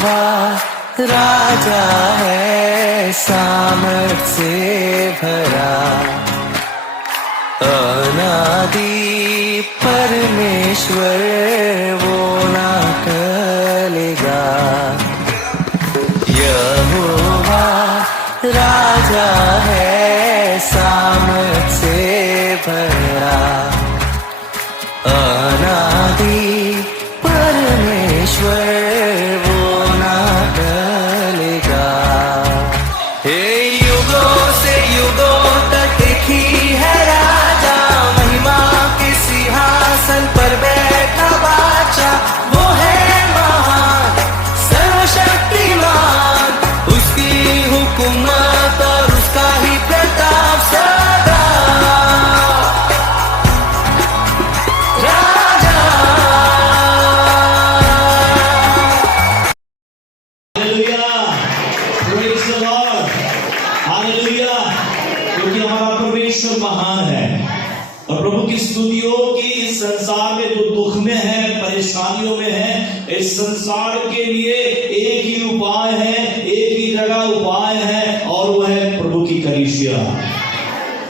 यहोवा राजा है सामर्थ से भरा, अनादि परमेश्वर वो ना टलेगा। यहोवा राजा है सामर्थ से भरा, अनादि परमेश्वर वो ना टलेगा। हे युगों से युगों तक एक ही है राजा, महिमा के सिंहासन पर बैठा बादशाह। वो है महान सर्वशक्तिमान, उसकी हुकूमत और उसका ही प्रताप सदा। क्योंकि हमारा परमेश्वर महान है और प्रभु की स्तुतियों की इस संसार में जो दुख में है, परेशानियों में है, इस संसार के लिए एक ही उपाय है, एक ही जगह उपाय है और वह है प्रभु की कलीसिया।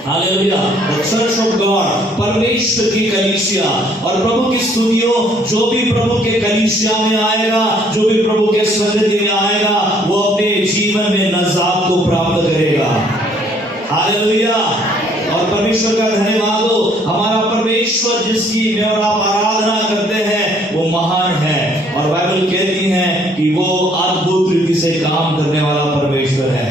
Hallelujah, the church of God, परमेश्वर की कलीसिया। और प्रभु की स्तुतियों, जो भी प्रभु के कलीसिया में आएगा, जो भी प्रभु के सन्निधि में आएगा, वो अपने जीवन में नजात को प्राप्त करेगा। हालेलुया, और परमेश्वर का धन्यवाद हो। हमारा परमेश्वर जिसकी मैं और आप आराधना करते हैं वो महान है, और बाइबल कहती है कि वो अद्भुत रीति से काम करने वाला परमेश्वर है।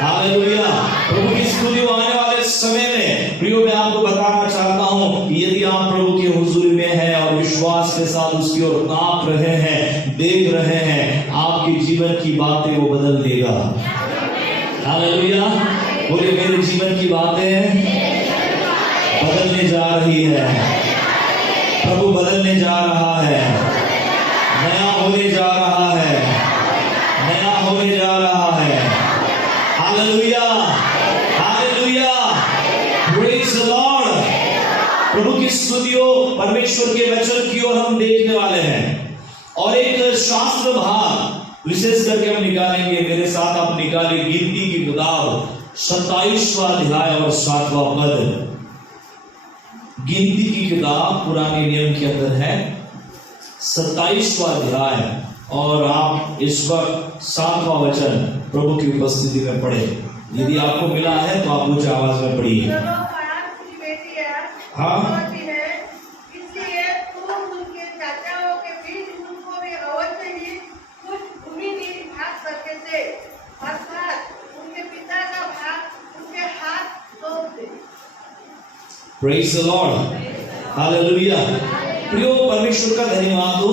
हालेलुया, प्रभु की स्तुति आने वाले समय में प्रियो मैं आपको बताना चाहता हूं कि यदि आप प्रभु की हुजूरी में हैं और विश्वास के साथ उसकी ओर ताक रहे हैं, देख रहे हैं, आपके जीवन की बातें वो बदल देगा। हालेलुया, बोले मेरे जीवन की बातें बदलने जा रही है, प्रभु बदलने जा रहा है, नया होने जा रहा है, नया होने जा रहा है। Hallelujah, hallelujah, praise the Lord. प्रभु की स्तुतियों, परमेश्वर के वचन की ओर हम देखने वाले हैं और एक शास्त्र भाग विशेष करके हम निकालेंगे। मेरे साथ आप निकाले गिनती की किताब 27वां अध्याय और 7वां पद। गिनती की किताब पुराने नियम के अंदर है 27वां अध्याय, और आप इस वक्त 7वां वचन प्रभु की उपस्थिति में पढ़े। यदि आपको मिला है तो आप ऊंची आवाज में पढ़िए। हाँ, प्रेज़ द लॉर्ड, हालेलुया। प्रियो परमेश्वर का धन्यवाद हो।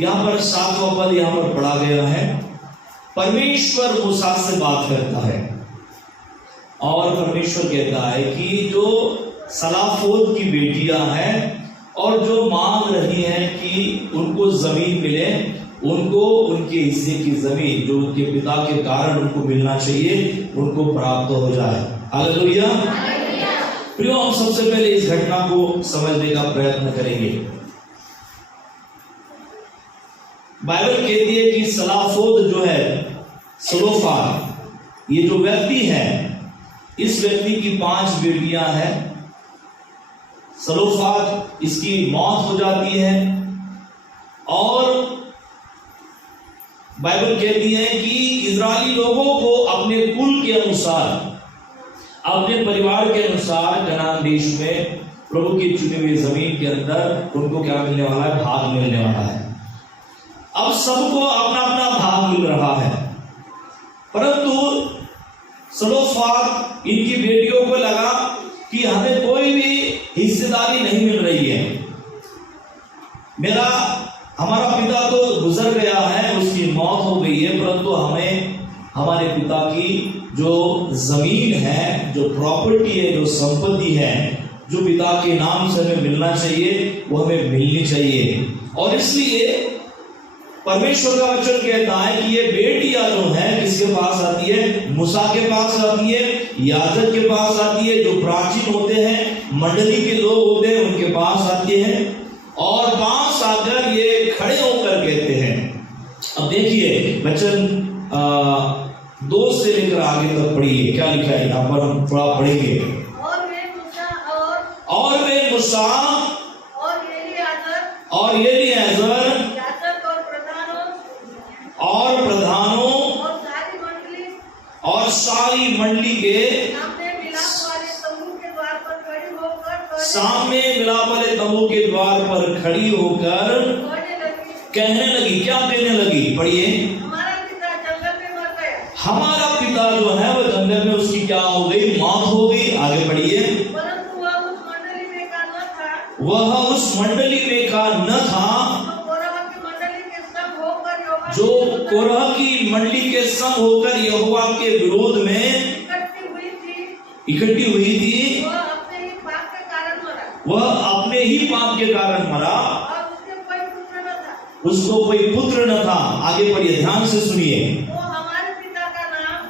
यहाँ पर 7वां पद यहाँ पर पढ़ा गया है, परमेश्वर मूसा से बात करता है और परमेश्वर कहता है कि जो सलाफोत की बेटियां हैं और जो मांग रही हैं कि उनको जमीन मिले, उनको उनके हिस्से की जमीन जो उनके पिता के कारण उनको मिलना चाहिए, उनको प्राप्त हो जाए। हालेलुया। प्रियो, हम सबसे पहले इस घटना को समझने का प्रयत्न करेंगे। बाइबल कहती है कि सलाफोत जो है, सलोफाद, ये जो व्यक्ति है, इस व्यक्ति की 5 बेटियां हैं। सलोफाद, इसकी मौत हो जाती है और बाइबल कहती है कि इजरायली लोगों को अपने कुल के अनुसार, अपने परिवार के अनुसार कनान देश में प्रभु की चुनी हुई जमीन के अंदर उनको क्या मिलने वाला है? भाग मिलने वाला है। अब सबको अपना अपना भाग मिल रहा है, परंतु सलोफाद इनकी बेटियों को लगा कि हमें कोई भी हिस्सेदारी नहीं मिल रही है। हमारा पिता तो गुजर गया है, उसकी मौत हो गई है, परंतु हमें हमारे पिता की जो जमीन है, जो प्रॉपर्टी है, जो संपत्ति है, जो पिता के नाम से हमें मिलना चाहिए, वो हमें मिलनी चाहिए। और इसलिए परमेश्वर का वचन कहता है कि ये बेटियां जो है किसके पास आती है? मूसा के पास आती है, याजक के पास आती है, जो प्राचीन होते हैं, मंडली के लोग होते हैं, उनके पास आते हैं और पास आकर ये खड़े होकर कहते हैं। अब देखिए, वचन 2 से लेकर आगे तक पढ़िए, क्या लिखा है यहाँ पर, हम थोड़ा पढ़ेंगे। और वे मूसा और एलीआजर याजक और प्रधानों और सारी मंडली के सामने मिलाप वाले तंबू के द्वार पर खड़ी होकर कहने लगी। क्या कहने लगी? पढ़िए। हमारा पिता जंगल में मर गया। हमारा पिता जो है वो जंगल में उसकी क्या हो गई? मौत हो गई। आगे पढ़िए। परंतु वह उस मंडली में का न था वह उस मंडली में का न था जो कोरह की मंडली के संग होकर यहोवा के विरोध में इकट्ठी हुई थी। वह अपने ही पाप के कारण मरा, उसको कोई पुत्र न था। आगे पढ़िए, ध्यान से सुनिए। तो हमारे पिता का नाम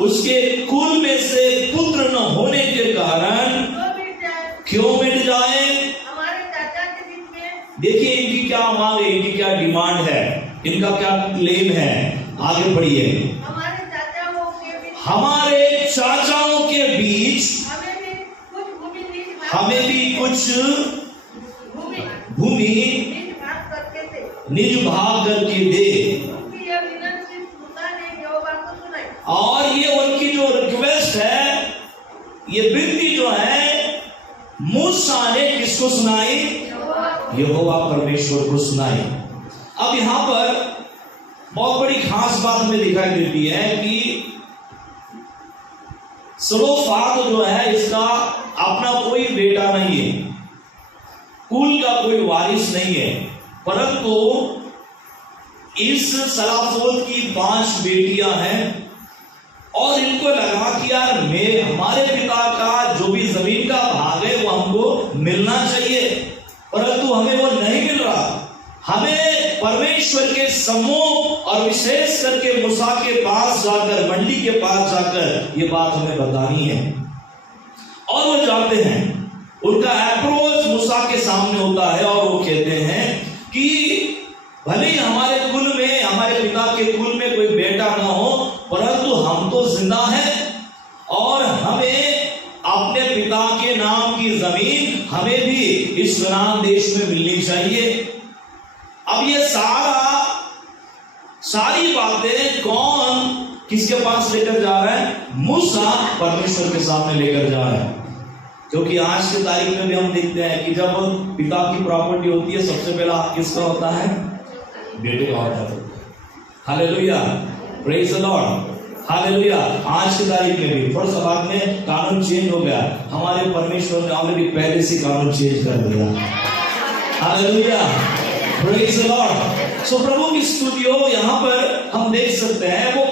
उसके कुल में से पुत्र न होने के कारण क्यों मिट जाए? हमारे चाचा के बीच में। देखिए इनकी क्या मांग है, इनकी क्या डिमांड है, इनका क्या क्लेम है। आगे बढ़िए। हमारे चाचाओं के बीच हमें भी कुछ भूमि निज भाग करके दे। और ये उनकी जो रिक्वेस्ट है, ये विनती जो है मूसा ने किसको सुनाई? यहोवा परमेश्वर को सुनाई। अब यहां पर बहुत बड़ी खास बात हमें दिखाई देती है कि सलोफाद जो है इसका अपना कोई बेटा नहीं है, कुल का कोई वारिस नहीं है, परंतु इस सलाफोत की 5 बेटियां हैं और इनको लगा कि यार हमारे पिता का जो भी जमीन का भाग है वो हमको मिलना चाहिए, परंतु हमें वो नहीं मिल रहा। हमें परमेश्वर के सम्मुख और विशेष करके मूसा के पास जाकर, मंडली के पास जाकर ये बात हमें बतानी है। और वो जाते हैं, उनका अप्रोच मूसा के सामने होता है और वो कहते हैं कि भले ही हमारे कुल में, हमारे पिता के कुल में कोई बेटा ना हो, परंतु हम तो जिंदा हैं और हमें अपने पिता के नाम की जमीन हमें भी इस कनान देश में मिलनी चाहिए। अब ये सारी बातें कौन किसके पास लेकर जा रहा है? मूसा परमेश्वर के सामने लेकर जा रहा है। क्योंकि आज के तारीख में भी हम देखते हैं कि जब पिता की प्रॉपर्टी होती है, सबसे पहला किसका होता है? बेटे का होता है। Hallelujah, praise the Lord, hallelujah. आज की तारीख में भी थोड़ा सा बाद में कानून चेंज हो गया, हमारे परमेश्वर ने ऑलरेडी पहले से कानून चेंज कर दिया। Hallelujah, praise the Lord. सो प्रभु की स्तुति हो। यहाँ पर हम देख सकते हैं वो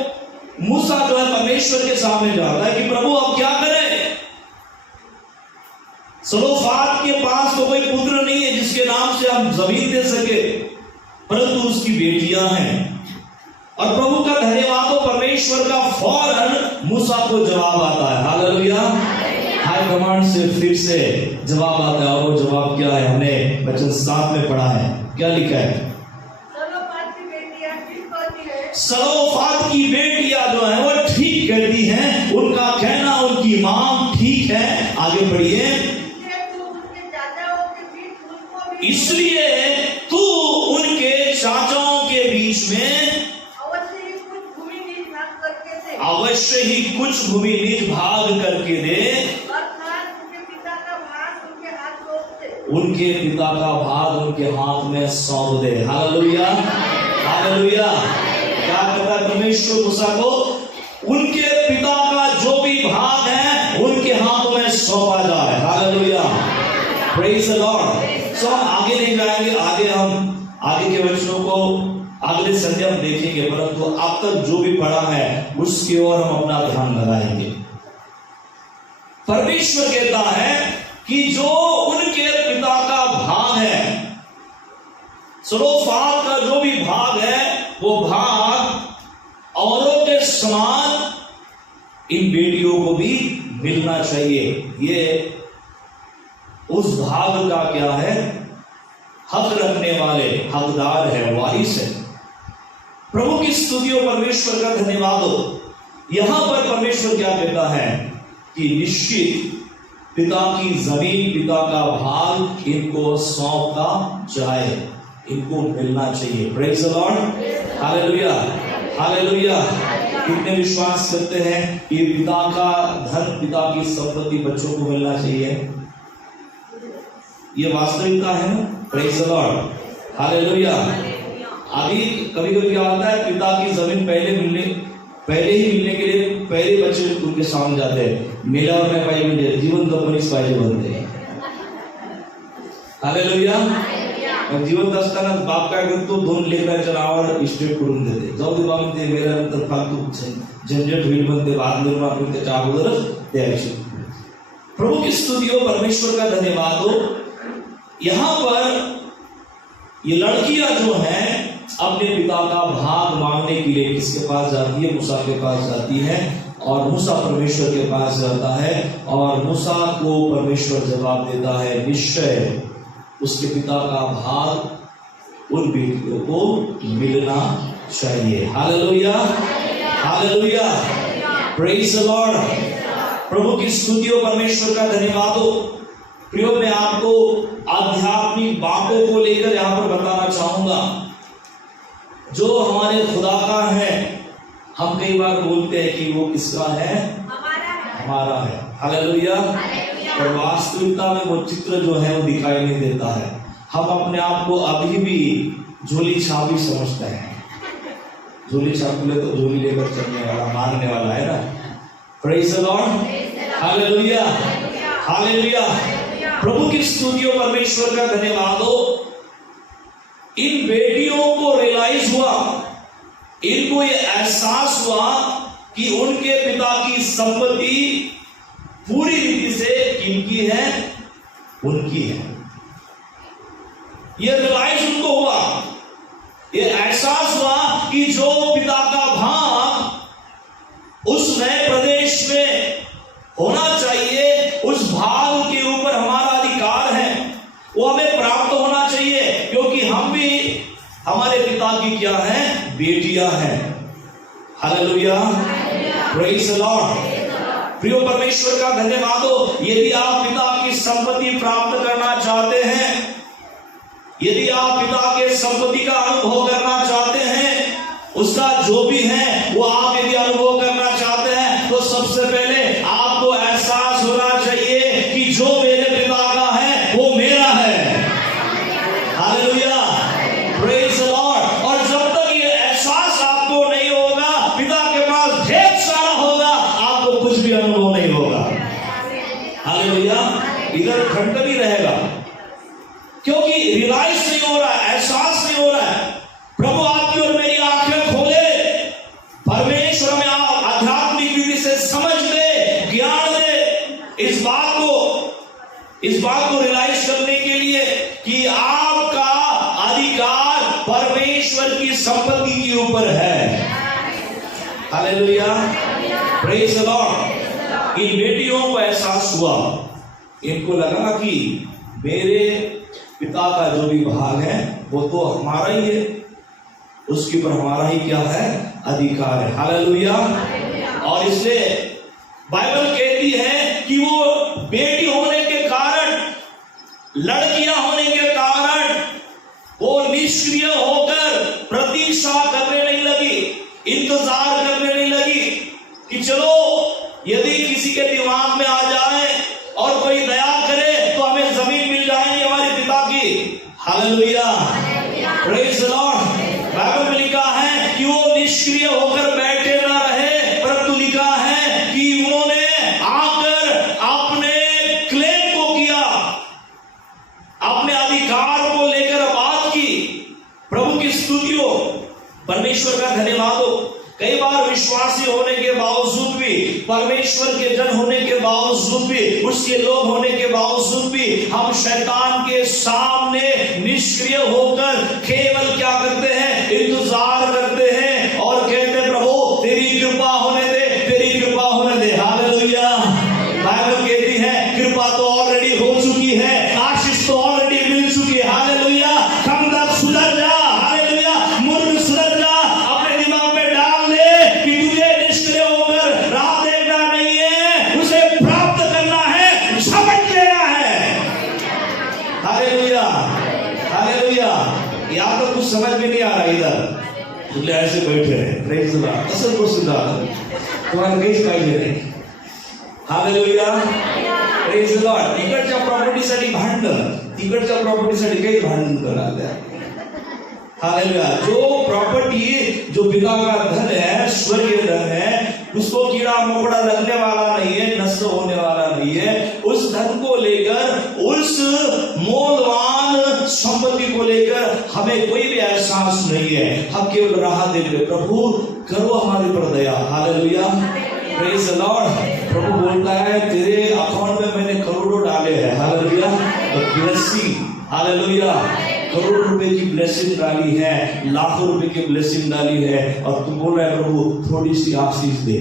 मूसा जो है परमेश्वर के सामने जाता है कि प्रभु अब क्या करें? सलोफाद के पास तो कोई पुत्र नहीं है जिसके नाम से हम जमीन दे सके, परंतु उसकी बेटियां हैं। और प्रभु का धन्यवाद हो, परमेश्वर का फौरन मूसा को जवाब आता है। हालेलुया, हाई कमांड से फिर से जवाब आता है। और वो जवाब क्या है? हमने वचन 7 में पढ़ा है। क्या लिखा है? सलोफाद की बेटियां जो है वो ठीक कहती हैं, उनका कहना, उनकी मांग ठीक है। आगे बढ़िए। इसलिए तू उनके चाचाओं के बीच में अवश्य ही कुछ भूमि निज भाग करके दे। उनके पिता का भाग उनके हाथ में सौंप दे। Hallelujah, hallelujah. क्या कहता है परमेश्वर मूसा को? उनके पिता का जो भी भाग है उनके हाथों में सौंपा जाए। Hallelujah, praise the Lord. सो हम आगे नहीं जाएंगे, आगे के वचनों को अगले संडे हम देखेंगे, परंतु अब तक जो भी पढ़ा है उसकी ओर हम अपना ध्यान लगाएंगे। परमेश्वर कहता है कि जो उनके पिता का भाग है, सलोफाद का जो भी भाग है, वो भाग औरों के समान इन बेटियों को भी मिलना चाहिए। ये उस भाग का क्या है? हक रखने वाले, हकदार है, वारिस है। प्रभु की स्तुति और परमेश्वर का धन्यवाद हो। यहां पर परमेश्वर क्या कहता है कि निश्चित पिता की जमीन, पिता का भाग इनको सौंपा जाए, इनको मिलना चाहिए। Praise the Lord, hallelujah, hallelujah. कितने विश्वास करते हैं कि पिता का धन, पिता की संपत्ति बच्चों को मिलना चाहिए? ये वास्तविकता है ना? Praise the Lord, hallelujah. अभी कभी कभी क्या होता है, पिता की जमीन पहले ही मिलने के लिए पहले बच्चे उनके सामने जाते हैं, मेला और मैं पाई मुझे जीवन कंपनीज पाहिजे बनते हैं। हालेलुया। मग जिवंत असताना बाप काय करतो, 2 लेकरांच्या नावावर इस्टेट करून देते, जाऊ दे बाबा ते मेल्यानंतर फालतू झंझट होईल म्हणते, बाद में आपण त्याच्या अगोदरच द्यायची। प्रभु की स्तुति हो, परमेश्वर का धन्यवाद हो। यहां पर ये लड़कियां जो हैं अपने पिता का भाग मांगने के लिए किसके पास जाती है? मूसा के पास जाती है, और मूसा परमेश्वर के पास जाता है, और मूसा को परमेश्वर जवाब देता है, निश्चय उसके पिता का भाग उन बेटियों को मिलना चाहिए। Hallelujah, hallelujah, praise the Lord. प्रभु की स्तुति हो, परमेश्वर का धन्यवाद हो। प्रियो, मैं आपको आध्यात्मिक बातों को लेकर यहां पर बताना चाहूंगा जो हमारे खुदा का है। हम कई बार बोलते हैं कि वो किसका है? हमारा है। हालेलुया। और वास्तविकता में वो चित्र जो है वो दिखाई नहीं देता है। हम अपने आप को अभी भी झोली छापी समझते हैं। झोली छापी तो झोली लेकर चलने वाला, मारने वाला है ना। Praise the Lord, hallelujah, hallelujah. प्रभु की स्तुति हो, परमेश्वर का धन्यवाद हो। इन बेटियों को रियलाइज हुआ, इनको ये एहसास हुआ कि उनके पिता की संपत्ति पूरी रीति से किनकी है? उनकी है। ये रियलाइज उनको हुआ, ये एहसास हुआ कि जो पिता का भाग उस नए प्रदेश में होना चाहिए, उस भाग के ऊपर हमारा अधिकार है, वो हमें प्राप्त होना चाहिए, क्योंकि हम भी हमारे पिता की क्या है? बेटियां हैं। Hallelujah, praise the Lord. प्रियो, परमेश्वर का धन्यवाद हो। यदि आप पिता की संपत्ति प्राप्त करना चाहते हैं, यदि आप पिता के संपत्ति का अनुभव करना चाहते हैं, उसका जो भी है वो आप यदि अनुभव करना चाहते हैं, तो सबसे पहले आपको एहसास होना चाहिए कि जो मेरे पिता का है वो मेरा है। Hallelujah, praise the Lord. और जब तक ये एहसास आपको नहीं होगा, पिता के पास ढेर सारा होगा, आपको कुछ भी अनुभव नहीं होगा। हालेलुया। इधर खंडनी रहेगा, क्योंकि रियलाइज नहीं हो रहा है, एहसास नहीं हो रहा है। प्रभु आपकी और मेरी आंखें खोले, परमेश्वर में आध्यात्मिक रीति से समझ दे, ज्ञान दे, इस बात को रियलाइज करने के लिए कि आपका अधिकार परमेश्वर की संपत्ति के ऊपर है। Hallelujah, praise the Lord. इन बेटियों को एहसास हुआ, इनको लगा कि मेरे पिता का जो भी भाग है वो तो हमारा ही है, उसके ऊपर हमारा ही क्या है? अधिकार है। हालेलुया। और इसलिए बाइबल कहती है कि वो बेटी होने के कारण, लड़कियां होने के कारण वो निष्क्रिय होकर प्रतीक्षा करने नहीं लगी, इंतजार करने नहीं लगी कि चलो यदि किसी के दिमाग में आ जाए और कोई दया करे तो हमें जमीन मिल जाएगी हमारे पिता की। Hallelujah, praise the Lord. Bible में लिखा है कि वो निष्क्रिय होकर बैठे ना रहे, परंतु लिखा है कि उन्होंने आकर अपने क्लेम को किया, अपने अधिकार को लेकर बात की। प्रभु की स्तुति हो, परमेश्वर का धन्यवाद हो। कई बार विश्वासी होने के बावजूद भी, परमेश्वर के जन होने के बावजूद भी, उसके लोग होने के बावजूद भी हम शैतान के सामने निष्क्रिय होकर केवल क्या करते हैं? इंतजार करते हैं और कहते हैं प्रभु तेरी कृपा होने दे, तेरी कृपा होने दे। हालेलुया। बाइबल कहती है कृपा तो ऑलरेडी हो चुकी है, आशीष तो ऑलरेडी मिल चुकी है। हालेलुया। Hallelujah, hallelujah. या तो कुछ समझ में नहीं आ रहा इधर, तुझे ऐसे बैठे हैं, प्रेज द लॉर्ड, असर को सुधा तुम्हाला काहीच पाहिजे नाही। Hallelujah, praise the Lord. तिकडच्या प्रॉपर्टीसाठी भांडण, तिकडच्या प्रॉपर्टीसाठी काही भांडण करायला। हालेलुया। जो प्रॉपर्टी, जो पिता का धन है, स्वर्गीय धन है, उसको कीड़ा मकोड़ा लगने वाला नहीं है, नष्ट होने वाला नहीं है। उस धन को लेकर, उस मूल्यवान संपत्ति को लेकर हमें कोई भी एहसास नहीं है। हम केवल राह देख रहे, प्रभु करो हमारे पर दया। Hallelujah, praise the Lord. प्रभु बोलता है तेरे अकाउंट में मैंने करोड़ों डाले हैं। हालेलुया, ब्लेसिंग, हालेलुया, करोड़ रुपए की ब्लेसिंग डाली है, लाखों रुपए की ब्लेसिंग डाली है, और तुम बोल रहे हैं प्रभु थोड़ी सी आशीष दे।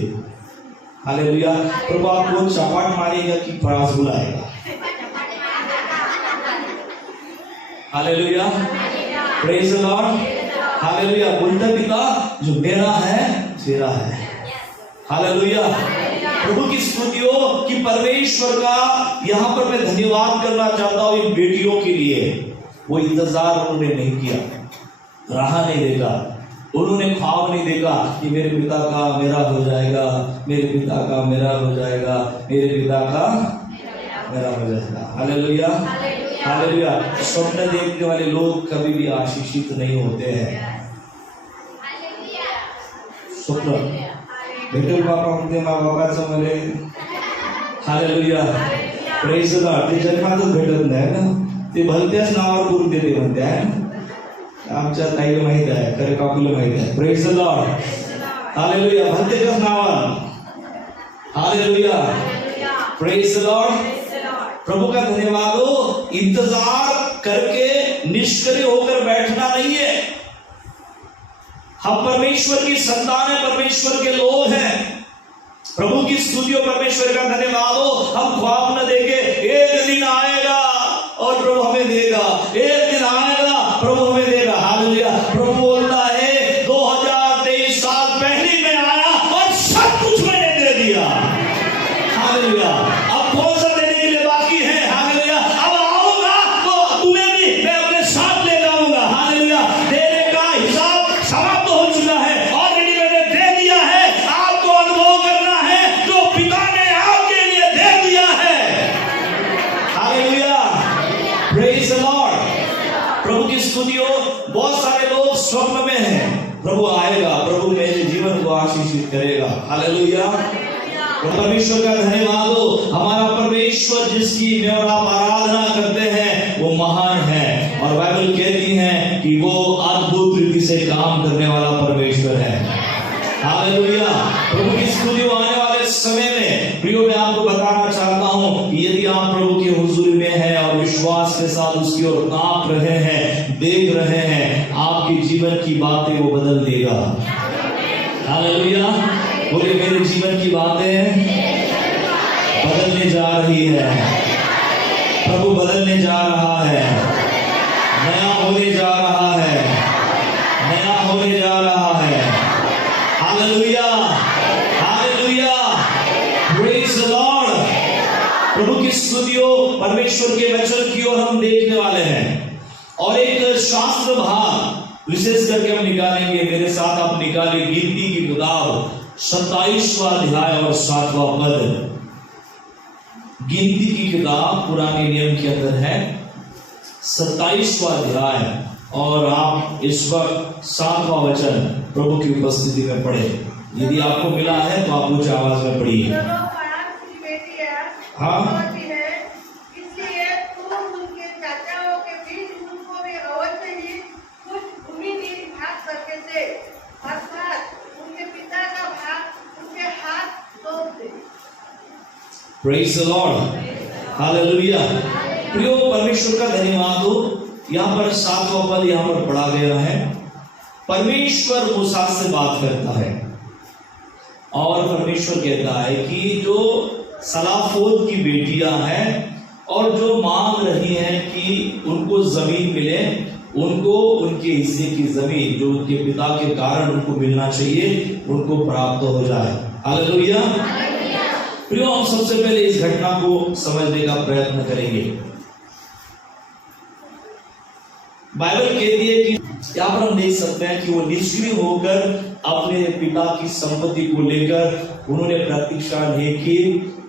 हालेलुया। प्रभु आपको चपाट मारेगा कि परास बुलाएगा? Hallelujah, praise the Lord, hallelujah. बोलता पिता जो मेरा है तेरा है। हालेलुया। प्रभु की स्तुतियों कि परमेश्वर का यहाँ पर मैं धन्यवाद करना चाहता हूँ इन बेटियों के लिए। वो इंतजार उन्होंने नहीं किया, राह नहीं देखा, उन्होंने ख्वाब नहीं देखा कि मेरे पिता का मेरा हो जाएगा, मेरे पिता का मेरा हो जाएगा, मेरे पिता का मेरा हो जाएगा। Hallelujah, hallelujah. स्वप्न देखने वाले लोग कभी भी आशीषित नहीं होते हैं। स्वप्न भेटेल बाबा म्हणते मा बाबाचं मले, हालेलुया, प्रेज द लॉर्ड। ते जन्मातच भेटत नाही ना, ते भलत्याच नावावर करून देते म्हणते आहे। आमच्या ताईला माहित आहे, खरे काकूला माहित आहे। प्रेज द लॉर्ड, हालेलुया, भलत्याच्याच नावावर। Hallelujah, praise the Lord. प्रभु का धन्यवाद हो। इंतजार करके निष्क्रिय होकर बैठना नहीं है। हम परमेश्वर की संतान है, परमेश्वर के लोग हैं। प्रभु की स्तुतियों, परमेश्वर का धन्यवाद हो। हम ख्वाब न देखे एक दिन आएगा और प्रभु हमें देगा, एक दिन आएगा प्रभु हमें देगा। हालेलुया। प्रभु बोलता है 2023 साल पहले में आया और सब कुछ मैंने दे दिया। हालेलुया। अब कौन सा देने के लिए बाकी है? हालेलुया। अब आऊंगा तो तुम्हें भी मैं अपने साथ ले जाऊंगा। हालेलुया। देने का हिसाब समाप्त हो चुका है, ऑलरेडी मैंने दे दिया है। आपको अनुभव करना है जो पिता ने आपके लिए दे दिया है। Hallelujah, praise the Lord. प्रभु की स्तुति हो। बहुत सारे लोग स्वप्न में हैं, प्रभु आएगा, प्रभु मेरे जीवन को आशीषित करेगा। हालेलुया। परमेश्वर का धन्यवाद हो। हमारा परमेश्वर जिसकी मैं और आप आराधना करते हैं वो महान है, और बाइबल कहती है कि वो अद्भुत रीति से काम करने वाला परमेश्वर है। हालेलुया। प्रभु की स्तुति आने वाले समय में प्रियो मैं आपको बताना चाहता हूं कि यदि आप प्रभु की हुजूरी में हैं और विश्वास के साथ उसकी ओर ताक रहे हैं, देख रहे हैं, आपके जीवन की बातें वो बदल देगा। हालेलुया। बोले मेरे जीवन की बातें बदलने जा रही है, प्रभु बदलने जा रहा है, नया होने जा रहा है, नया होने जा रहा है। Hallelujah, hallelujah, praise the Lord. प्रभु की स्तुतियों, परमेश्वर के वचन की ओर हम देखने वाले हैं, और एक शास्त्र भाग विशेष करके हम निकालेंगे। मेरे साथ आप निकालें गिनती की किताब 27वां अध्याय और 7वां पद। गिनती की किताब पुराने नियम के अंदर है 27वां अध्याय, और आप इस वक्त 7वां वचन प्रभु की उपस्थिति में पढ़े। यदि आपको मिला है तो आप ऊंची आवाज में पढ़िए। हाँ, प्रेज द लॉर्ड, हालेलुया। प्रियो परमेश्वर का धन्यवाद हो। यहाँ पर 7वां पद यहाँ पर पढ़ा गया है। परमेश्वर मूसा से बात करता है, और परमेश्वर कहता है कि जो सलाफोत की बेटियां हैं और जो मांग रही हैं कि उनको जमीन मिले, उनको उनके हिस्से की जमीन जो उनके पिता के कारण उनको मिलना चाहिए, उनको प्राप्त हो जाए। हालेलुया। प्रियो हम सबसे पहले इस घटना को समझने का प्रयत्न करेंगे। बाइबल कहती है कि यहाँ पर हम देख सकते हैं कि वो निष्क्रिय होकर अपने पिता की संपत्ति को लेकर उन्होंने प्रतीक्षा नहीं की,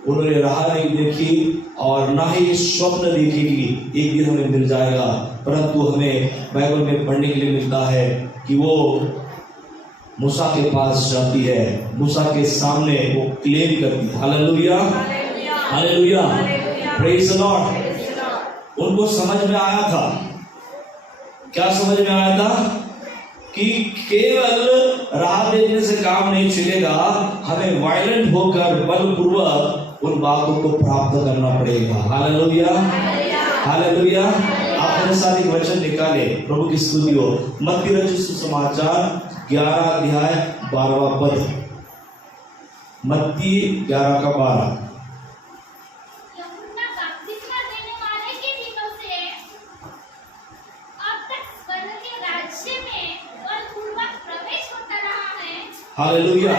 उन्होंने राह नहीं देखी और ना ही स्वप्न देखे कि एक दिन हमें मिल जाएगा, परंतु हमें बाइबल में पढ़ने के लिए मिलता है कि वो मूसा के पास जाती है, मूसा के सामने वो क्लेम करती है। Hallelujah, hallelujah, praise the Lord. उनको समझ में आया था, क्या समझ में आया था कि केवल राह देखने से काम नहीं चलेगा, हमें वायलेंट होकर बलपूर्वक उन बातों को प्राप्त करना पड़ेगा। Hallelujah, hallelujah. आप मेरे साथ एक वचन निकाले, प्रभु की स्तुति हो। मत्ती रचित सुसमाचार 11 अध्याय 12वां पद, मत्ती 11:12। हालेलुया।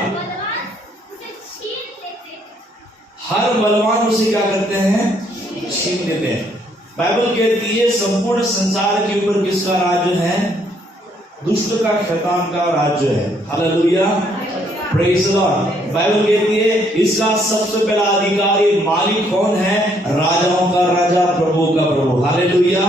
हर बलवान उसे क्या करते हैं? छीन लेते हैं। बाइबल कहती है संपूर्ण संसार के ऊपर किसका राज्य है? दुष्ट का, शैतान का राज्य है। Hallelujah, praise the Lord. Bible कहती है इसका सबसे पहला अधिकारी मालिक कौन है? राजाओं का राजा, प्रभु का प्रभु। हालेलुया।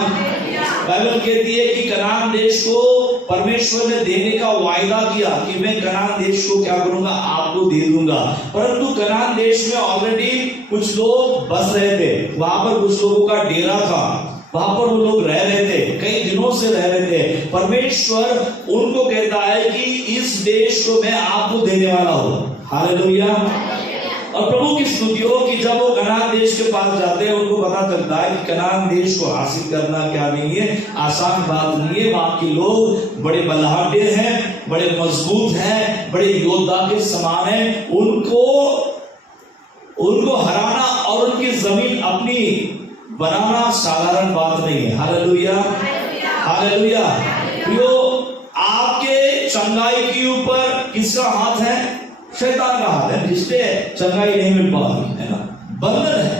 बाइबल कहती है कि कनान देश को परमेश्वर ने देने का वायदा किया कि मैं कनान देश को क्या करूंगा? आपको दे दूंगा। परंतु कनान देश में ऑलरेडी कुछ लोग बस रहे थे, वहां पर कुछ लोगों का डेरा था, वहां पर वो लोग रह रहे थे, कई दिनों से रह रहे थे। परमेश्वर उनको कहता है कि इस देश को मैं आपको देने वाला हूं। हालेलुया। और प्रभु की स्तुति हो कि जब वो कनान देश के पास जाते हैं, उनको पता चलता है कि कनान देश को हासिल करना क्या नहीं है, आसान बात नहीं है। वहां के लोग बड़े बलहाटे हैं, बड़े मजबूत हैं, बड़े योद्धा के समान हैं। उनको हराना और उनकी जमीन अपनी बनाना साधारण बात नहीं है। Hallelujah, hallelujah. आपके चंगाई के ऊपर किसका हाथ है? शैतान का हाथ है, जिससे चंगाई नहीं मिल पाती है ना, बंधन है।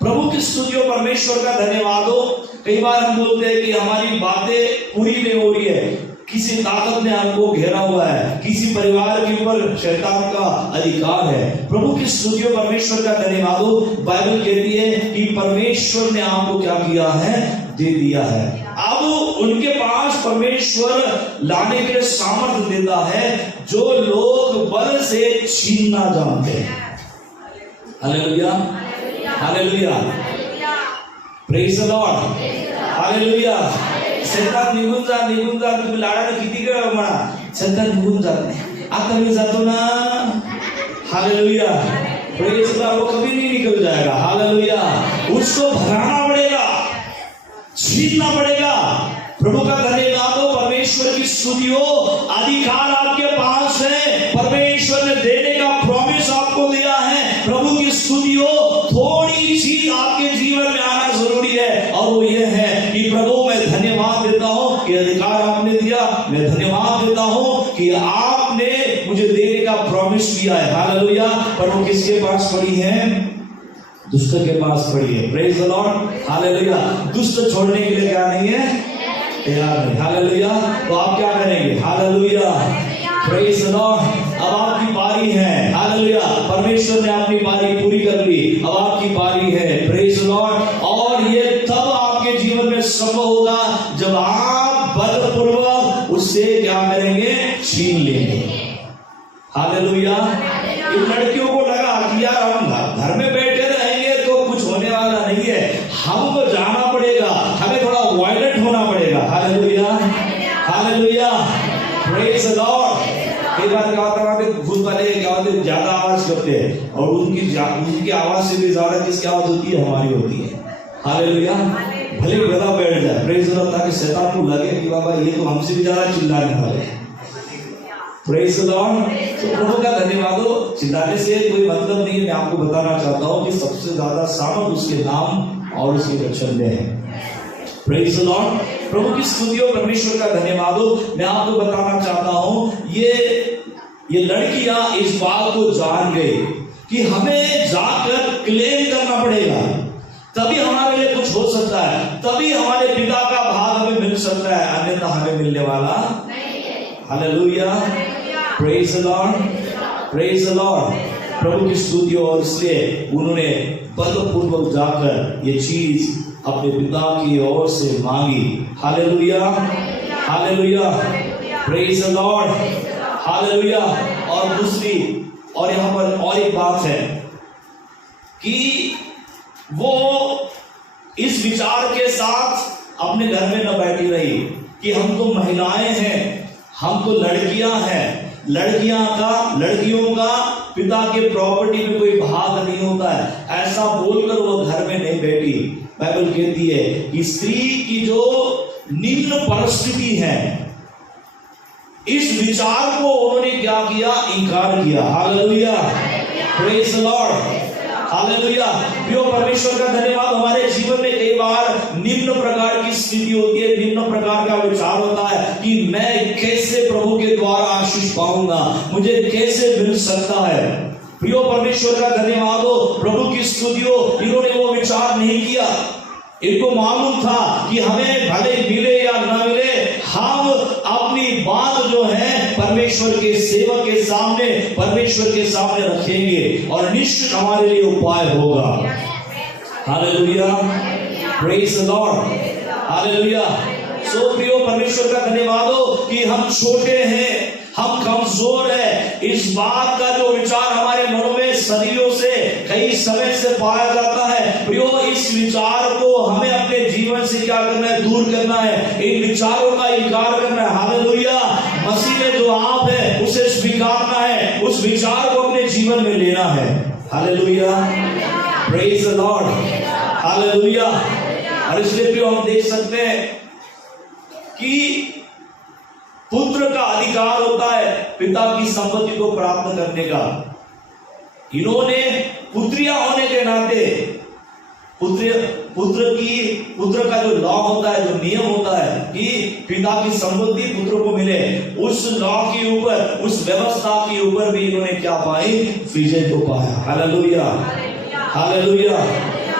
प्रभु की स्तुति हो, परमेश्वर का धन्यवाद हो। कई बार हम बोलते हैं कि हमारी बातें पूरी नहीं हो रही है, किसी ताकत ने हमको घेरा हुआ है, किसी परिवार के ऊपर शैतान का अधिकार है। प्रभु की स्तुति हो, परमेश्वर का धन्यवाद हो। बाइबल कहती है कि परमेश्वर ने आपको क्या किया है? दे दिया है। अब उनके पास परमेश्वर लाने के लिए सामर्थ्य देता है जो लोग बल से छीनना जानते हैं। Hallelujah, hallelujah, praise the Lord, hallelujah. शैतान निघून जा, तुम्ही लाडाने किती वेळा म्हणा, शैतान निघून जात नाही, आता मी जातो ना। Hallelujah, praise the Lord. वो कभी नहीं निकल जाएगा। हालेलुया। उसको भगाना पड़ेगा, छीनना पड़ेगा। प्रभु का धन्यवाद हो, परमेश्वर की स्तुति हो। अधिकार आपके पास है, परमेश्वर ने देने का प्रॉमिस आपको दिया है। प्रभु की स्तुति हो। थोड़ी चीज आपके जीवन में आना जरूरी है, और वो ये है कि प्रभु मैं धन्यवाद देता हूं कि अधिकार आपने दिया। मैं धन्यवाद देता हूं कि आपने मुझे देने का प्रॉमिस किया है। हालेलुया। पर वो किसके पास पड़ी है? दुष्ट के पास पड़ी है। Praise the Lord, hallelujah. दुष्ट छोड़ने के लिए क्या नहीं है? तैयार नहीं। हालेलुया। तो आप क्या करेंगे? Hallelujah, praise the Lord. अब आपकी बारी है। हालेलुया। परमेश्वर ने अपनी बारी पूरी कर ली, अब आपकी बारी है। Praise the Lord. और ये तब आपके जीवन में संभव होगा जब आप बलपूर्वक उससे क्या करेंगे? छीन लेंगे। हालेलुया। इन लड़कियों को लगा कि यार हम घर में बैठे रहेंगे तो कुछ होने वाला नहीं है, हमको जाना पड़ेगा, हमें थोड़ा वायलेंट होना पड़ेगा। Hallelujah, hallelujah, praise the Lord. कई बार क्या होता है, भूत वाले क्या होते हैं, ज्यादा आवाज करते हैं, और उनकी आवाज से भी ज्यादा किसकी आवाज होती है? हमारी होती है। हालेलुया। भले गधा बैठ जाए, प्रेज द लॉर्ड, ताकि शैतान को लगे कि बाबा ये तो हमसे भी ज्यादा चिल्लाने वाले हैं। Praise the Lord. तो प्रभु का धन्यवाद हो। चिल्लाने से कोई मतलब नहीं है। मैं आपको बताना चाहता हूं कि सबसे ज्यादा सामर्थ उसके नाम और उसके वचन में है। Praise the Lord. प्रभु की स्तुति हो, परमेश्वर का धन्यवाद हो। मैं आपको बताना चाहता हूं, ये लड़कियां इस बात को जान गई कि हमें जाकर क्लेम करना पड़ेगा, तभी हमारे लिए कुछ हो सकता है, तभी हमारे पिता का भाग हमें मिल सकता है, अन्यथा हमें मिलने वाला hallelujah, praise the Lord, praise the Lord. प्रभु की स्तुति हो। और इसलिए उन्होंने बलपूर्वक जाकर ये चीज अपने पिता की ओर से मांगी। Hallelujah, hallelujah, praise the Lord, hallelujah. और दूसरी, और यहाँ पर और एक बात है कि वो इस विचार के साथ अपने घर में न बैठी रही कि हम तो महिलाएं हैं, हम तो लड़कियां हैं, लड़कियों का पिता के प्रॉपर्टी में कोई भाग नहीं होता है, ऐसा बोलकर वो घर में नहीं बैठी। बाइबल कहती है कि स्त्री की जो निम्न परिस्थिति है, इस विचार को उन्होंने क्या किया, इंकार किया। Hallelujah, praise the Lord, hallelujah. प्रिय परमेश्वर का धन्यवाद। हमारे जीवन में कई बार निम्न प्रकार की स्थिति होती है, निम्न प्रकार का विचार होता है कि मैं कैसे प्रभु के द्वारा आशीष पाऊंगा, मुझे कैसे मिल सकता है। प्रिय परमेश्वर का धन्यवाद हो, प्रभु की स्तुति हो। इन्होंने वो विचार नहीं किया। इनको मालूम था कि हमें भले मिले या ना मिले, हम अपनी बात जो है परमेश्वर के सेवक के सामने, परमेश्वर के सामने रखेंगे और निश्चित हमारे लिए उपाय होगा। Hallelujah, praise the Lord, hallelujah. सो प्रियो परमेश्वर का धन्यवाद हो कि हम छोटे हैं, हम कमजोर है, इस बात का जो विचार हमारे मनों में सदियों से, कई समय से पाया जाता है। प्रियो, इस विचार को हमें अपने जीवन से क्या करना है, दूर करना है, इन विचारों का इनकार करना है। हालेलुया। मसीह में जो आप है उसे स्वीकारना है, उस विचार को अपने जीवन में लेना है। Hallelujah, praise the Lord, hallelujah. और इसलिए प्रियो हम देख सकते हैं कि पुत्र का अधिकार होता है पिता की संपत्ति को प्राप्त करने का। इन्होंने पुत्रियां होने के नाते पुत्र का जो लॉ होता है, जो नियम होता है कि पिता की संपत्ति पुत्र को मिले, उस लॉ के ऊपर, उस व्यवस्था के ऊपर भी इन्होंने क्या पाई, विजय को पाया। Hallelujah, hallelujah,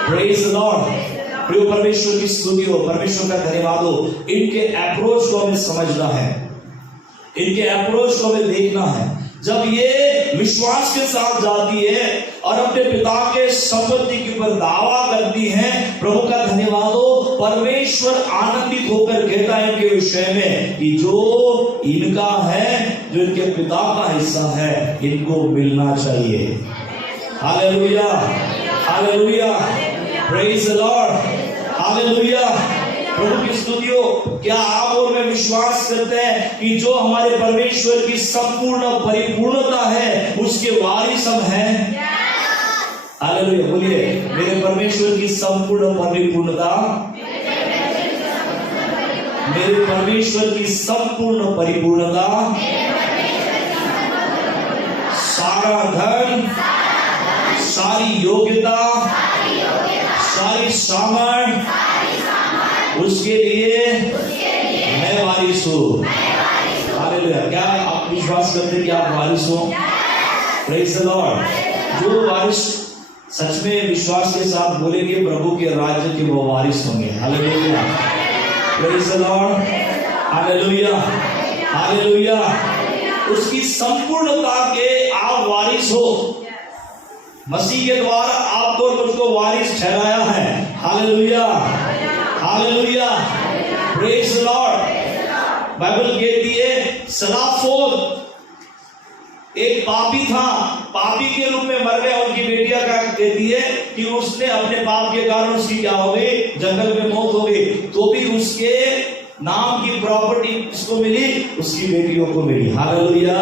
praise the Lord. प्रिय परमेश्वर की स्तुति हो, परमेश्वर का धन्यवाद हो। इनके अप्रोच को हमें समझना है, इनके अप्रोच को हमें देखना है। जब ये विश्वास के साथ जाती है और अपने पिता के संपत्ति के ऊपर दावा करती है, प्रभु का धन्यवाद हो, परमेश्वर आनंदित होकर कहता है इनके विषय में कि जो इनका है, जो इनके पिता का हिस्सा है, इनको मिलना चाहिए। Hallelujah, hallelujah, praise the Lord, hallelujah. प्रभु की स्तुति हो। क्या आप और मैं विश्वास करते हैं कि जो हमारे परमेश्वर की संपूर्ण परिपूर्णता है, उसके वारिस हम हैं? हालेलुया, बोलिए, मेरे परमेश्वर की संपूर्ण परिपूर्णता, मेरे परमेश्वर की संपूर्ण परिपूर्णता, सारा धन, सारी योग्यता, सारी सामर्थ उसके लिए मैं वारिस हूँ। हालेलुया। क्या आप विश्वास करते हैं कि आप वारिस हो? Praise the Lord. जो वारिस सच में विश्वास के साथ बोलेंगे प्रभु के राज्य के, वो वारिस होंगे। Hallelujah, praise the Lord, hallelujah, hallelujah. उसकी संपूर्णता के आप वारिस हो। मसीह के द्वारा आपको और मुझको वारिस ठहराया है। Hallelujah, hallelujah, praise the Lord. Bible कहती है सलाफोन एक पापी था, पापी के रूप में मर गया। उनकी बेटियां क्या कहती है कि उसने अपने पाप के कारण उसकी क्या हो गई, जंगल में मौत हो गई, तो भी उसके नाम की प्रॉपर्टी किसको मिली, उसकी बेटियों को मिली। Hallelujah,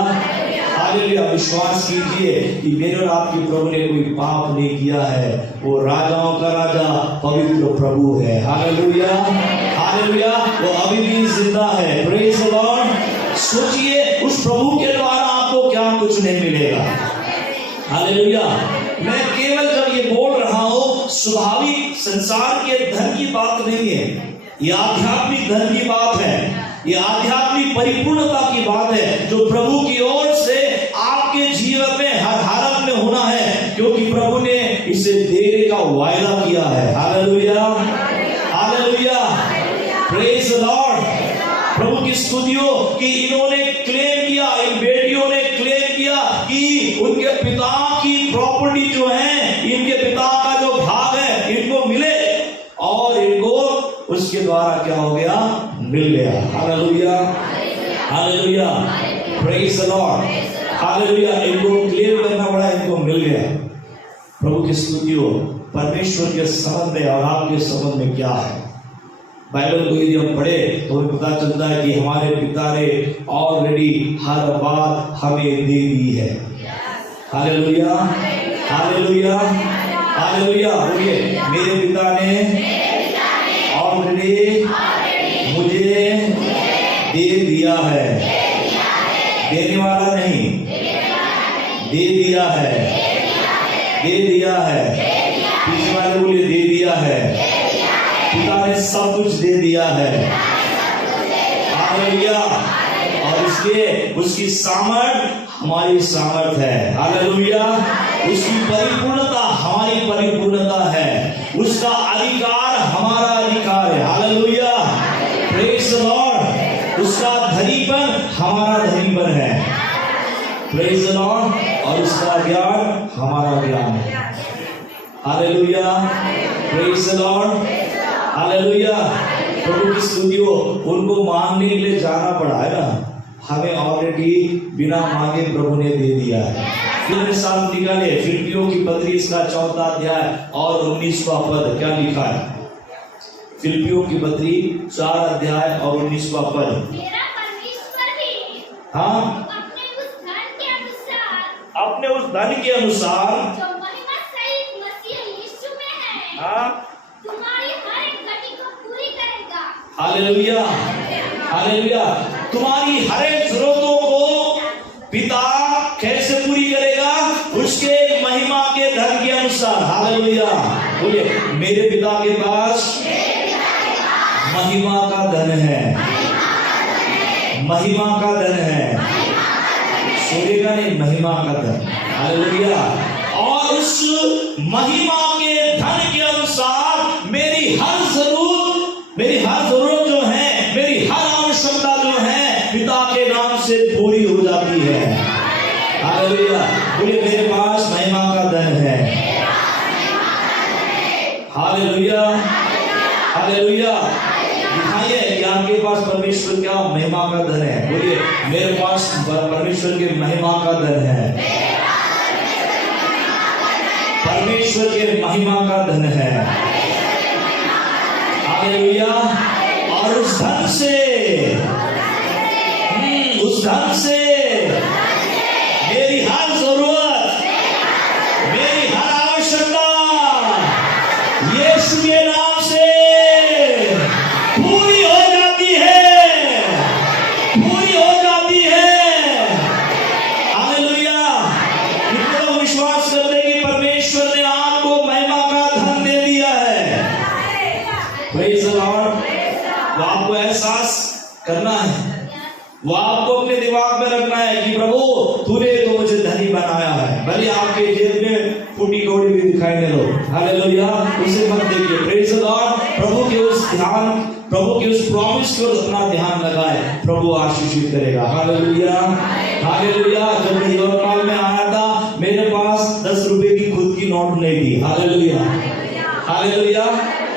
hallelujah. विश्वास कीजिए कि मेरे और आपके प्रभु ने कोई पाप नहीं किया है। वो राजाओं का राजा, पवित्र प्रभु है। Hallelujah, hallelujah. वो अभी भी जिंदा है। Praise the Lord. सोचिए, उस प्रभु के द्वारा आपको क्या कुछ नहीं मिलेगा। हालेलुया। मैं केवल जब ये बोल रहा हूं, स्वाभाविक संसार के धन की बात नहीं है, ये आध्यात्मिक धन की बात है, ये आध्यात्मिक परिपूर्णता की बात है जो प्रभु की ओर से आपके जीवन में हर हालत में होना है, क्योंकि प्रभु ने इसे देने का वायदा किया है। Hallelujah, hallelujah, praise the Lord. प्रभु की स्तुतियों कि इन्होंने क्लेम किया, इन बेटियों ने क्लेम किया कि उनके पिता की प्रॉपर्टी जो है, इनके पिता का जो भाग है इनको मिले, और इनको उसके द्वारा क्या हो गया, मिल गया। Hallelujah, hallelujah, praise the Lord, hallelujah. इनको क्लेम करना पड़ा, इनको मिल गया। प्रभु की स्तुतियों, परमेश्वर के संबंध में और आपके संबंध में क्या है। बाइबल को यदि हम पढ़े तो हमें पता चलता है कि हमारे पिता ने ऑलरेडी हर बात हमें दे दी है। Hallelujah, hallelujah, hallelujah. बोलिए, मेरे पिता ने ऑलरेडी मुझे दे दिया है। देने वाला नहीं, दे दिया है, दे दिया है। पीछे वाले बोलिए, दे दिया है। पिता ने सब कुछ दे दिया है। हालेलुया। और इसलिए उसकी सामर्थ हमारी सामर्थ है। हालेलुया। उसकी परिपूर्णता हमारी परिपूर्णता है। उसका अधिकार हमारा अधिकार है। Hallelujah, praise the Lord. उसका धनीपन हमारा धनीपन है। Praise the Lord. और उसका ज्ञान हमारा ज्ञान है। Hallelujah, praise the Lord, hallelujah. प्रभु की स्तुतियों, उनको मांगने के लिए जाना पड़ा है ना, हमें ऑलरेडी बिना मांगे प्रभु ने दे दिया है। फिर मेरे साथ निकाले फिलिप्पियों की पत्री इसका 4वां अध्याय और 19वां पद। क्या लिखा है? फिलिप्पियों की पत्री 4 अध्याय और 19वां पद। मेरा परमेश्वर ही हाँ, अपने उस धन के अनुसार जो महिमा सहित मसीह यीशु में है, हाँ, तुम्हारी हर एक घटी को पूरी करेगा। Hallelujah, hallelujah. तुम्हारी हर एक जरूरतों को पिता कैसे पूरी करेगा? उसके महिमा के धन के अनुसार। हालेलुया। बोलिए, मेरे पिता के पास महिमा का धन है। महिमा का धन है, सोने का नहीं, महिमा का धन। हालेलुया। और उस महिमा के धन के अनुसार मेरी हर जरूरत जो है, मेरी हर आवश्यकता जो है, पिता के नाम से पूरी हो जाती है। हालेलुया। बोलिए, मेरे पास महिमा का धन है। Hallelujah, hallelujah. दिखाइए कि आपके पास परमेश्वर क्या महिमा का धन है। बोलिए, मेरे पास परमेश्वर के महिमा का धन है। परमेश्वर के महिमा का धन है। हालेलुया। और उस धन से मेरी हर जरूरत, मेरी हर आवश्यकता यीशु के नाम से पूरी हो जाती है, पूरी हो जाती है। हालेलुया। कितने लोग विश्वास करते हैं कि परमेश्वर ने आपको महिमा का धन दे दिया है? Praise the Lord. वो आपको एहसास करना है, वो आपको अपने दिमाग में रखना है कि प्रभु तूने तो मुझे धनी बनाया है। भले आपके जेब में फूटी कौड़ी भी दिखाई दे लो। हालेलुया। उसे मत देखिए। Praise the Lord. प्रभु के उस प्रॉमिस को अपना ध्यान लगाए, प्रभु आशीषित करेगा। Hallelujah, hallelujah. जब मैं यवतमाल में आया था, मेरे पास 10 रुपए की खुद की नोट नहीं थी। Hallelujah, hallelujah.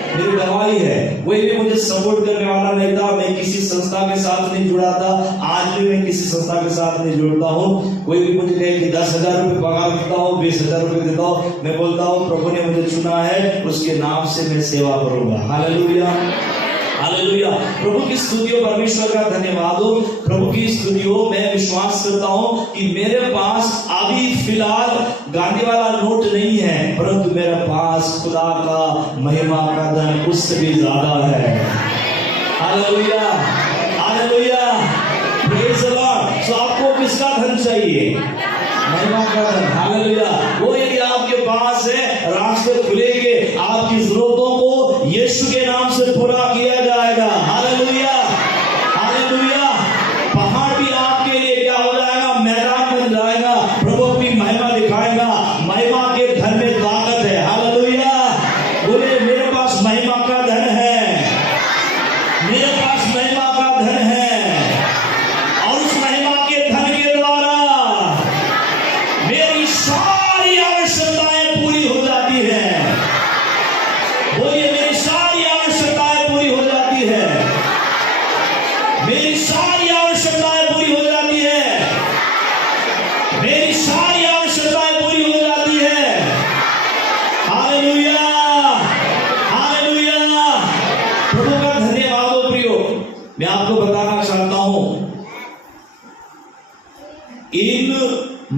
मेरी गवाही है, कोई भी मुझे सपोर्ट करने वाला नहीं था। मैं किसी संस्था के साथ नहीं जुड़ा था, आज भी मैं किसी संस्था के साथ नहीं जुड़ता हूँ। कोई भी मुझे कहे कि 10,000 रुपए पगार देता हूँ, 20,000 रुपए देता हूँ, मैं बोलता हूँ प्रभु ने मुझे चुना है, उसके नाम से मैं सेवा करूंगा। Hallelujah, hallelujah. प्रभु की स्तुतियों, परमेश्वर का धन्यवाद हो। प्रभु की स्तुतियों, मैं विश्वास करता हूं कि मेरे पास अभी फिलहाल गांधी वाला नोट नहीं है, परंतु मेरे पास खुदा का महिमा का धन उससे भी ज्यादा है। Hallelujah, hallelujah, praise the Lord. तो आपको किसका धन चाहिए? महिमा का धन। हालेलुया। वो यदि आपके पास है, रास्ते खुलेंगे, आपकी जरूरतों को यीशु के नाम से पूरा किया जाएगा। Hallelujah, hallelujah. पहाड़ भी आपके लिए क्या हो जाएगा? मैदान बन जाएगा। प्रभु अपनी महिमा दिखाएगा। महिमा के धन में ताकत है। हालेलुया। बोले, मेरे पास महिमा का धन है, मेरे पास महिमा का धन है। मेरी सारी आवश्यकताएं पूरी हो जाती है, मेरी सारी आवश्यकताएं पूरी हो जाती है। Hallelujah, hallelujah. प्रभु का धन्यवाद हो प्रियो। मैं आपको बताना चाहता हूं, इन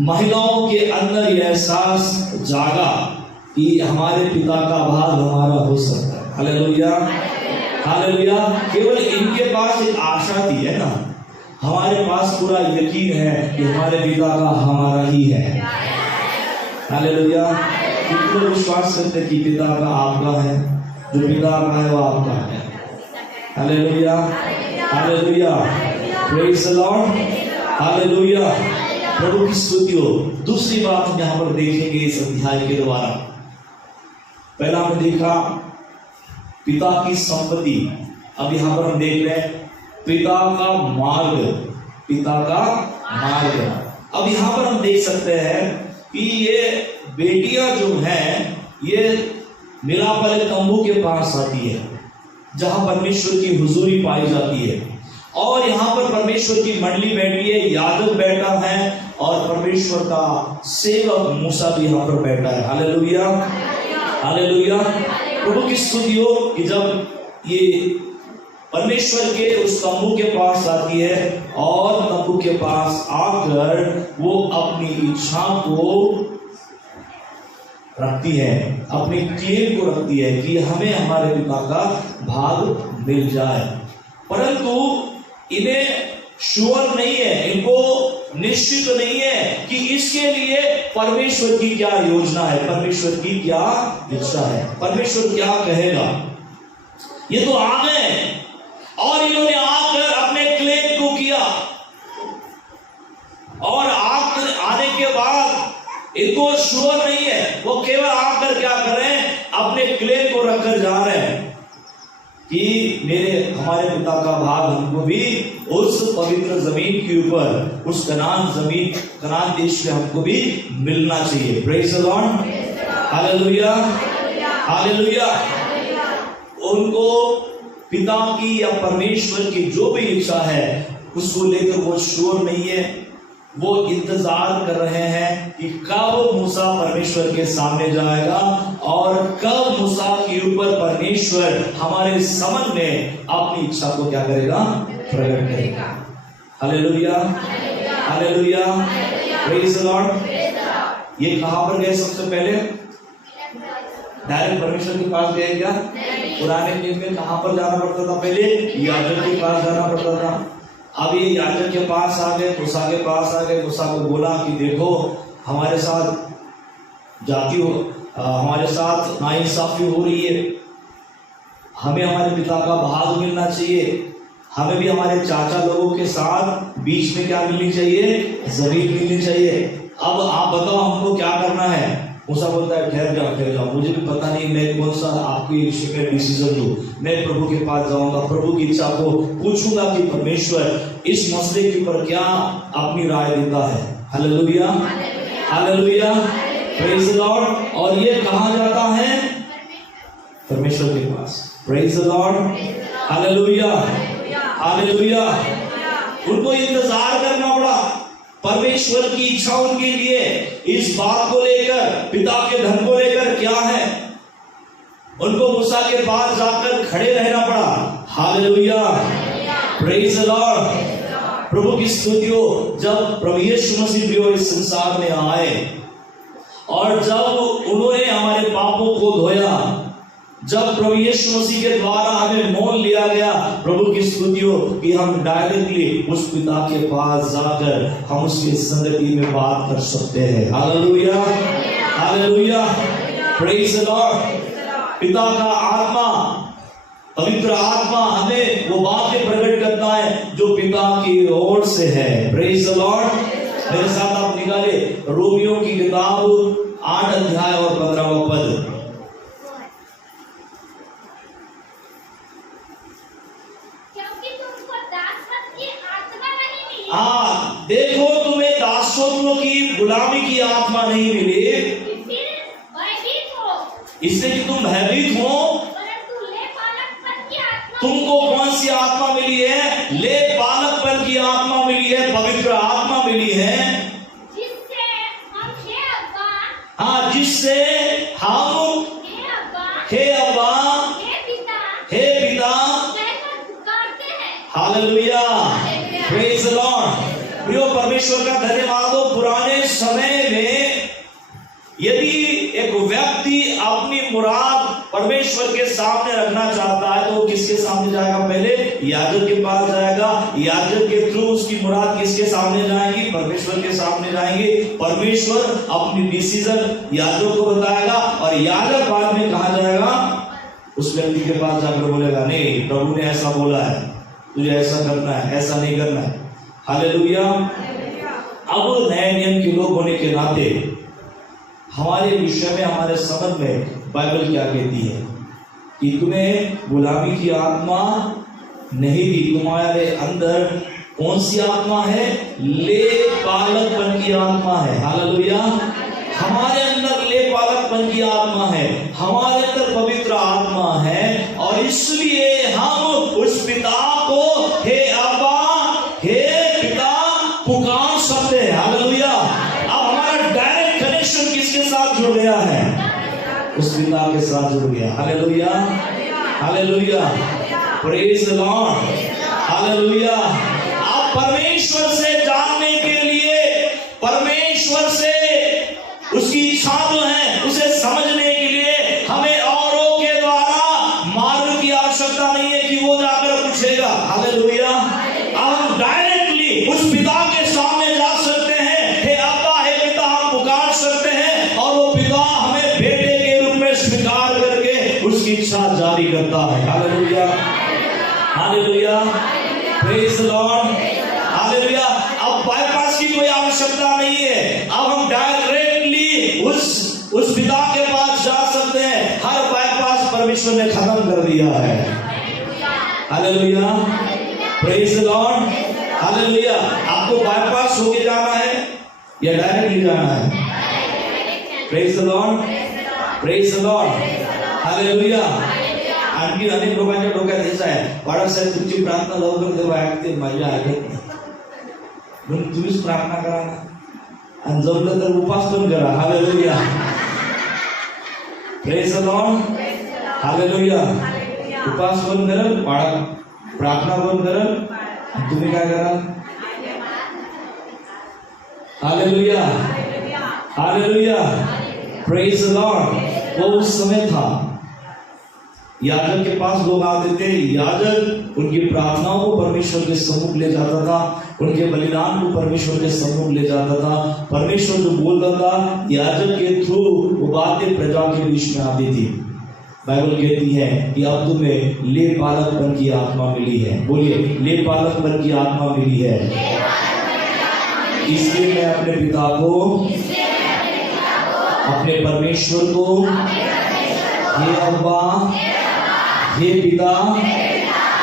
महिलाओं के अंदर यह एहसास जागा कि हमारे पिता का भाग हमारा हो सकता है। Hallelujah, hallelujah. केवल इनके पास एक आशा थी, है ना, हमारे पास पूरा यकीन है कि हमारे पिता का हमारा ही है। हालेलुया। कितने विश्वास करते कि पिता का आपका है, जो पिता का है वो आपका है। Hallelujah, hallelujah. Praise the Lord, hallelujah. प्रभु की स्तुति हो। दूसरी बात हम यहाँ पर देखेंगे इस अध्याय के द्वारा। पहला हमने देखा पिता की संपत्ति, अब यहाँ पर हम देख रहे हैं पिता का मार्ग, पिता का मार्ग। अब यहाँ पर हम देख सकते हैं कि ये बेटियां जो हैं ये मिलाप वाले तंबू के पास आती है जहां परमेश्वर की हुजूरी पाई जाती है, और यहाँ पर परमेश्वर की मंडली बैठी है, याजक बैठा है और परमेश्वर का सेवक मूसा भी यहाँ पर बैठा है। Hallelujah, hallelujah. प्रभु की स्तुति हो कि जब ये परमेश्वर के उस तंबू के पास आती है और तंबू के पास आकर वो अपनी इच्छा को रखती है, अपनी क्लेम को रखती है कि हमें हमारे पिता का भाग मिल जाए। परंतु इन्हें श्योर नहीं है, इनको निश्चित नहीं है कि इसके लिए परमेश्वर की क्या योजना है, परमेश्वर की क्या इच्छा है, परमेश्वर क्या कहेगा। ये तो आ गए और इन्होंने आकर अपने क्लेम को किया, और आने के बाद इनको श्योर नहीं है, वो केवल आकर क्या कर रहे हैं, अपने क्लेम को रखकर जा रहे हैं कि हमारे पिता का भाग हमको भी उस पवित्र जमीन के ऊपर, उस कनान देश में हमको भी मिलना चाहिए। Praise the Lord, hallelujah, hallelujah. उनको पिता की या परमेश्वर की जो भी इच्छा है उसको लेकर वो श्योर नहीं है, वो इंतजार कर रहे हैं कि कब मूसा परमेश्वर के सामने जाएगा और कब मूसा के ऊपर परमेश्वर हमारे समन में अपनी इच्छा को क्या करेगा, प्रकट करेगा। Hallelujah, hallelujah, praise the Lord. ये कहां पर गए सबसे पहले? डायरेक्ट परमेश्वर के पास गए क्या? पुराने नियम में कहां पर जाना पड़ता था? पहले याजक के पास जाना पड़ता था। अब ये याजक के पास आ गए, मूसा के पास आ गए। मूसा को बोला कि देखो हमारे साथ हमारे साथ नाइंसाफी हो रही है, हमें हमारे पिता का भाग मिलना चाहिए, हमें भी हमारे चाचा लोगों के साथ बीच में क्या मिलनी चाहिए, जमीन मिलनी चाहिए। अब आप बताओ हमको क्या करना है? मूसा बोलता है ठहर जाओ, मुझे भी पता नहीं मैं कौन सा आपके विषय में डिसीजन लूं। मैं प्रभु के पास जाऊंगा, प्रभु की इच्छा को पूछूंगा कि परमेश्वर इस मसले के ऊपर क्या अपनी राय देता है। Hallelujah, hallelujah, praise the Lord. और ये कहां जाता है? परमेश्वर के पास। Praise the Lord, hallelujah, hallelujah. उनको इंतजार करना पड़ा, परमेश्वर की इच्छा उनके लिए इस बात को लेकर, पिता के धन को लेकर क्या है, उनको मूसा के पास जाकर खड़े रहना पड़ा। Hallelujah, praise the Lord. प्रभु की स्तुति हो। जब प्रभु यीशु मसीह भी इस संसार में आए और जब उन्होंने हमारे पापों को धोया, जब प्रभु यीशु मसीह के द्वारा हमें मोल लिया गया, प्रभु की स्तुति हो कि हम डायरेक्टली उस पिता के पास जाकर हम उसकी संगति में बात कर सकते हैं। Hallelujah, hallelujah, praise the Lord. पिता का आत्मा, पवित्र आत्मा हमें वो बातें प्रकट करता है जो पिता की ओर से है। Praise the Lord. मेरे साथ आप निकाले रोमियो की किताब 8 अध्याय और 15वां पद। हाँ, देखो तुम्हें दासत्व की गुलामी की आत्मा नहीं मिली इससे कि तुम भयभीत हो, तुमको कौन सी आत्मा मिली है? ले आत्मा मिली है, पवित्र आत्मा मिली है। जिससे हम हे अब्बा, हाँ, जिससे हम हे अब्बा, हे अब्बा, हे पिता कहकर पुकारते हैं। Hallelujah, praise the Lord. प्रियो परमेश्वर का धन्यवाद हो। पुराने समय में यदि एक व्यक्ति अपनी मुराद परमेश्वर के सामने रखना चाहता है तो वो किसके सामने जाएगा? पहले याजक के पास जाएगा। याजक के थ्रू उसकी मुराद किसके सामने जाएगी? परमेश्वर के सामने जाएंगे। परमेश्वर अपनी डिसीजन याजक को बताएगा और याजक बाद में कहा जाएगा? उस व्यक्ति के पास जाकर बोलेगा, नहीं, प्रभु ने ऐसा बोला है, तुझे ऐसा करना है, ऐसा नहीं करना है। हालेलुया। अब नए नियम के लोग होने के नाते हमारे विषय में, हमारे समझ में बाइबल क्या कहती है कि तुम्हें गुलामी की आत्मा नहीं दी, तुम्हारे अंदर कौन सी आत्मा है? ले पालकपन की आत्मा है। हालेलुया। हमारे अंदर ले पालकपन की आत्मा है, हमारे अंदर पवित्र आत्मा है और इसलिए हम उस पिता को हे अब्बा, हे पिता पुकार सकते हैं। हालेलुया। अब हमारा डायरेक्ट कनेक्शन किसके साथ जुड़ गया है? उस पिता के साथ जुड़ गया। Hallelujah, hallelujah, praise the Lord, hallelujah. आप परमेश्वर से जानने के लिए, परमेश्वर से उसकी इच्छा जो है उसे समझने के लिए हमें औरों के द्वारा मार्ग की आवश्यकता नहीं है कि वो जाकर पूछेगा। हालेलुया। अब हम डायरेक्टली उस पिता के सामने जा सकते हैं। हे अब्बा, हे पिता, हम पुकार सकते हैं और वो पिता हमें बेटे के रूप में स्वीकार करके उसकी इच्छा जारी करता है। Hallelujah, hallelujah, praise the Lord, hallelujah. अब बाईपास की कोई आवश्यकता नहीं है। अब हम डायरेक्टली उस पिता के पास जा सकते हैं। हर बाईपास परमेश्वर ने खत्म कर दिया है। Hallelujah, praise the Lord, hallelujah. आपको बाईपास होके जाना है या डायरेक्टली जाना है? Praise the Lord, praise the Lord, hallelujah. आणखी अनेक लोकांच्या डोक्यात हेच आहे, बाळासाहेब तुमची प्रार्थना लवकर देवा ऐकते, माझ्या ऐकत म्हणून तुम्हीच प्रार्थना करा ना, आणि जमलं तर उपास पण करा। Hallelujah, praise the Lord, hallelujah. उपास पण करल, बाळा प्रार्थना पण करल, तुम्ही काय कराल? Hallelujah, hallelujah, praise the Lord. वो उस समय था, याजक के पास लोग आते थे, याजक उनकी प्रार्थनाओं को परमेश्वर के सम्मुख ले जाता था, उनके बलिदान को परमेश्वर के सम्मुख ले जाता था। परमेश्वर जो बोलता था याजक के थ्रू वो बातें प्रजा के बीच में आती थी। बाइबल कहती है कि अब तुम्हें ले पालकपन की आत्मा मिली है। बोलिए, ले पालकपन की आत्मा मिली है। इसलिए मैं अपने पिता को, अपने परमेश्वर को हे अब्बा, हे पिता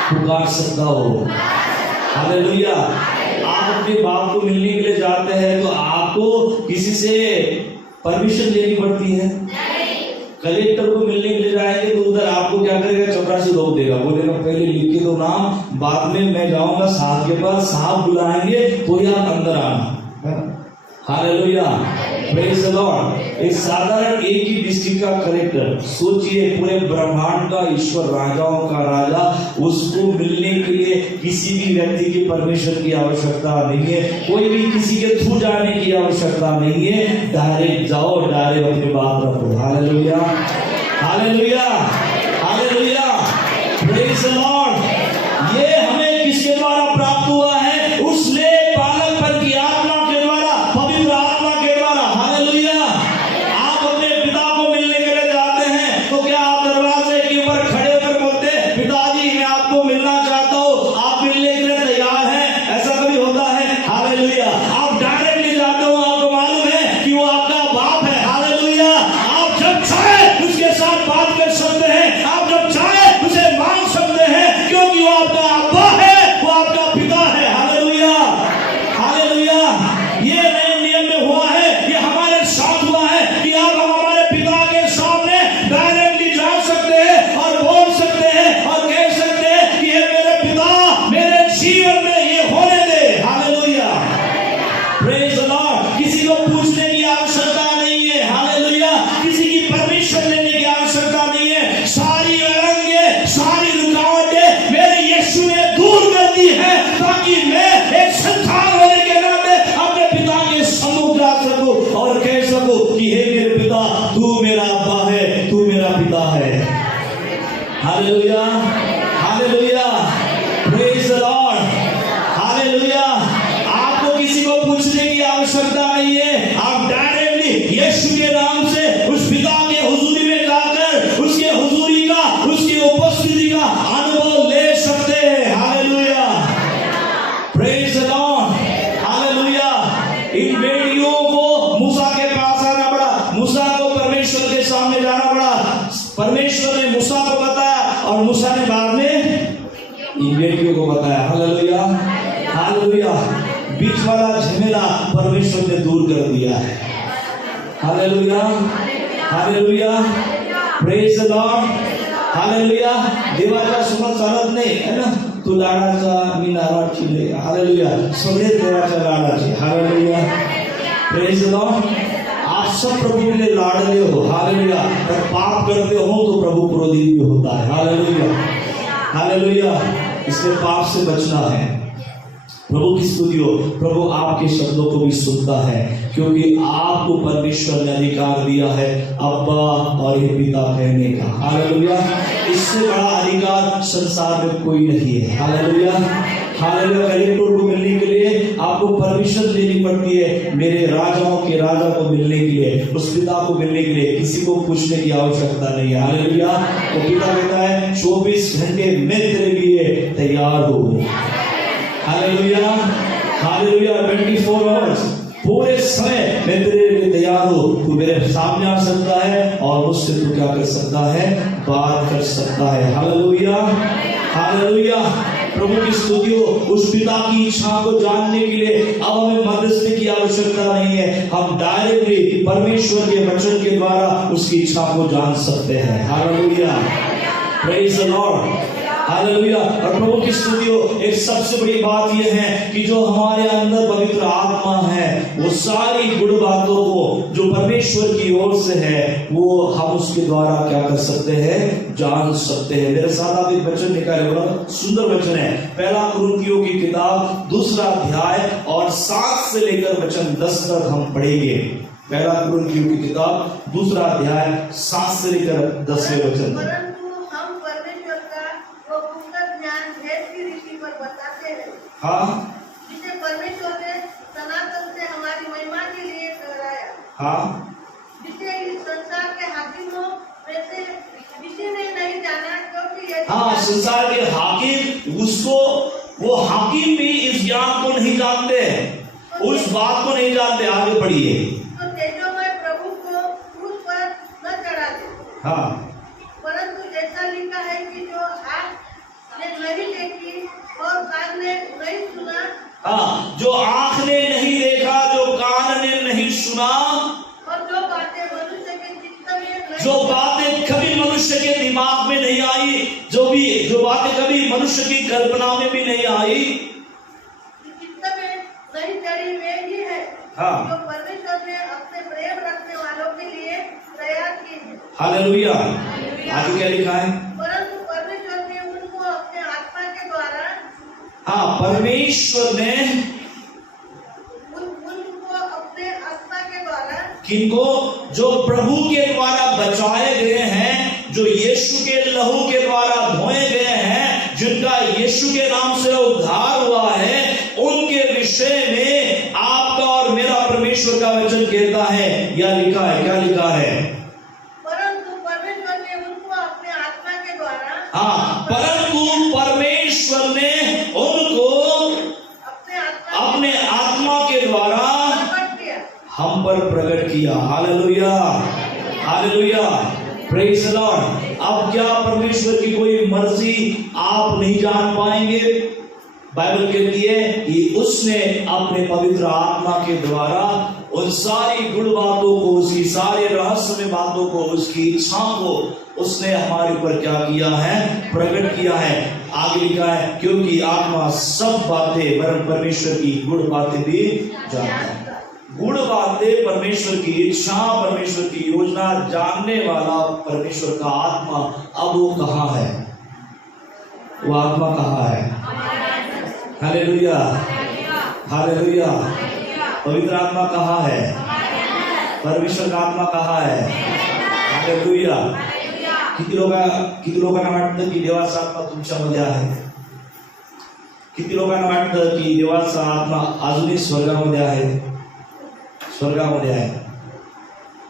पुकार सकता हो। हालेलुया। आप अपने बाप को मिलने के लिए जाते हैं तो आपको किसी से परमिशन लेनी पड़ती है? कलेक्टर को मिलने के लिए जाएंगे तो उधर आपको क्या करेगा? चपरासी रोक देगा, बोलेगा पहले लिख के दो नाम, बाद में मैं जाऊंगा साहब के पास, साहब बुलाएंगे तो ही आप अंदर आना। Hallelujah, praise the Lord. एक साधारण एक ही डिस्ट्रिक्ट का कलेक्टर, सोचिए पूरे ब्रह्मांड का ईश्वर, राजाओं का राजा, उसको मिलने के लिए किसी भी व्यक्ति की परमिशन की आवश्यकता नहीं है, कोई भी किसी के थ्रू जाने की आवश्यकता नहीं है। डायरेक्ट जाओ, डायरेक्ट अपनी बात रखो। Hallelujah, hallelujah, hallelujah, praise the Lord. ये हमें किसके द्वारा प्राप्त हुआ है? उसने पालकपन की आत्मा के द्वारा, पवित्र आत्मा के द्वारा। हालेलुया। आप अपने पिता को मिलने के लिए जाते हैं तो क्या आप दरवाजे के ऊपर खड़े होकर बोलते हैं, पिताजी मैं आपको मिलना चाहता हूँ, आप मिलने के लिए तैयार हैं? ऐसा कभी होता है? हालेलुया। आप डायरेक्टली जाते हो, आपको मालूम है कि वो आपका बाप है। हालेलुया। आप जब चाहे उसके साथ बात कर सकते हैं, आप जब चाहे उसे मांग सकते हैं, क्योंकि वो आपका अब्बा है, वो आपका पिता है। Hallelujah, hallelujah. ये नए नियम में हुआ है, ये हमारे साथ हुआ है कि अब हम हमारे पिता के सामने डायरेक्टली जा सकते हैं और बोल सकते हैं और कह सकते हैं कि ये मेरे पिता, मेरे जीवन में ये होने दे। वाला झमेला परमेश्वर ने दूर कर दिया है। Hallelujah, hallelujah, praise the Lord, hallelujah. देवाचा समज चालत नाही है ना, तू लाडाचा मी नाराची ले, हालेलुया। सगळे देवाच्या लाडाचे, हालेलुया, प्रेज द लॉर्ड। आप सब प्रभु के लिए लाडले हो, हालेलुया। और पाप करते हो तो प्रभु क्रोधित भी होता है, हालेलुया, हालेलुया। इसलिए पाप से बचना है। प्रभु की स्तुति हो। प्रभु आपके शब्दों को भी सुनता है, क्योंकि आपको परमेश्वर ने अधिकार दिया है अब्बा और ये पिता कहने का, हालेलुया। इससे बड़ा अधिकार संसार में कोई नहीं है, हालेलुया, हालेलुया। कलेक्टर को मिलने के लिए आपको परमिशन लेनी पड़ती है, मेरे राजाओं के राजा को मिलने के लिए, उस पिता को मिलने के लिए किसी को पूछने की आवश्यकता नहीं है, हालेलुया। तो पिता कहता है 24 घंटे मैं तेरे लिए तैयार हूँ, हालेलुया, हालेलुया। 24 आवर्स, पूरे समय मैं तेरे लिए तैयार हूँ। तू मेरे सामने आ सकता है और मुझसे तू क्या कर सकता है, बात कर सकता है, हालेलुया, हालेलुया। प्रभु की स्तुति हो। उस पिता की इच्छा को जानने के लिए अब हमें मध्यस्थी की आवश्यकता नहीं है, हम डायरेक्टली परमेश्वर के वचन के द्वारा उसकी इच्छा को जान सकते हैं, hallelujah, praise the Lord, hallelujah. और प्रभु की स्तुति हो। एक सबसे बड़ी बात यह है कि जो हमारे अंदर पवित्र आत्मा है, वो सारी गुण बातों को जो परमेश्वर की ओर से है, वो हम उसके द्वारा क्या कर सकते हैं, जान सकते हैं। मेरे साथ आप एक वचन निकाले, बड़ा सुंदर वचन है। पहला कुरिन्थियों की किताब 2 अध्याय और 7 से लेकर वचन 10 तक हम पढ़ेंगे। पहला कुरिन्थियों की किताब 2 अध्याय 7 से लेकर 10वें वचन। हाँ, जिसे परमेश्वर ने सनातन से हमारी महिमा के लिए ठहराया, हाँ, जिसे इस संसार के हाकिमों में से किसी ने नहीं जाना, क्योंकि यदि हाँ, संसार के हाकिम उसको, वो हाकिम भी इस ज्ञान को नहीं जानते हैं, उस बात को नहीं जानते। आगे पढ़िए। तो तेजोमय प्रभु को क्रूस पर न चढ़ा दे, हाँ, परंतु जैसा लिखा है कि जो आँख ने नहीं देखी और कान ने नहीं सुना, हाँ, जो आंख ने नहीं देखा, जो कान ने नहीं सुना, और जो बातें मनुष्य के चित्त में नहीं, जो बातें कभी मनुष्य के दिमाग में नहीं आई, जो बातें कभी मनुष्य की कल्पना में भी नहीं आई, चित्त में नहीं चढ़ी, वे ही है हाँ, जो परमेश्वर ने अपने प्रेम रखने वालों के लिए तैयार की है, हालेलुया। आगे क्या लिखा है? परंतु परमेश्वर ने उनको अपने आत्मा के द्वारा, हाँ, परमेश्वर ने उनको अपने आत्मा के द्वारा, किनको? जो प्रभु के द्वारा बचाए गए हैं, जो यीशु के लहू के द्वारा धोए गए हैं, जिनका यीशु के नाम से उद्धार हुआ है, उनके विषय में आपका और मेरा परमेश्वर का वचन कहता है, या लिखा है, क्या लिखा है? परंतु परमेश्वर ने उनको अपने आत्मा के द्वारा, हाँ, परंतु परमेश्वर ने उनको अपने आत्मा के द्वारा प्रकट किया, हम पर प्रकट किया, hallelujah, hallelujah, praise the Lord. अब क्या परमेश्वर की कोई मर्जी आप नहीं जान पाएंगे? बाइबल कहती है कि उसने अपने पवित्र आत्मा के द्वारा उन सारी गुण बातों को, उसकी सारे रहस्यमय बातों को, उसकी इच्छा को उसने हमारे ऊपर क्या किया है, प्रकट किया है। आगे लिखा है, क्योंकि आत्मा सब बातें वरन परमेश्वर की गुण बातें भी जानता है। गुण बातें, परमेश्वर की इच्छा, परमेश्वर की योजना जानने वाला परमेश्वर का आत्मा, अब वो कहाँ है? वो आत्मा कहाँ है? Hallelujah, hallelujah. पवित्र आत्मा कहाँ है? परमेश्वर का आत्मा कहाँ है? हालेलुया। किती लोकांना वाटतं की देवाचा आत्मा तुमच्यामध्ये आहे? किती लोकांना वाटतं की देवाचा आत्मा अजूनही स्वर्गामध्ये आहे? स्वर्गामध्ये आहे।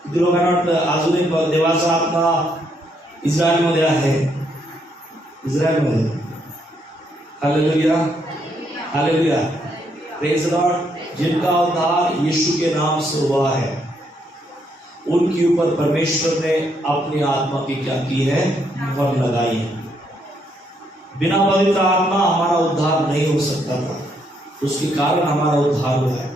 किती लोकांना वाटतं अजूनही देवाचा आत्मा इस्रायलमध्ये आहे? इस्रायलमध्ये। Hallelujah, hallelujah, praise the Lord. जिनका उद्धार यीशु के नाम से हुआ है, उनके ऊपर परमेश्वर ने अपनी आत्मा की क्या की है, मुहर लगाई है। बिना पवित्र आत्मा हमारा उद्धार नहीं हो सकता था। उसके कारण हमारा उद्धार हुआ है,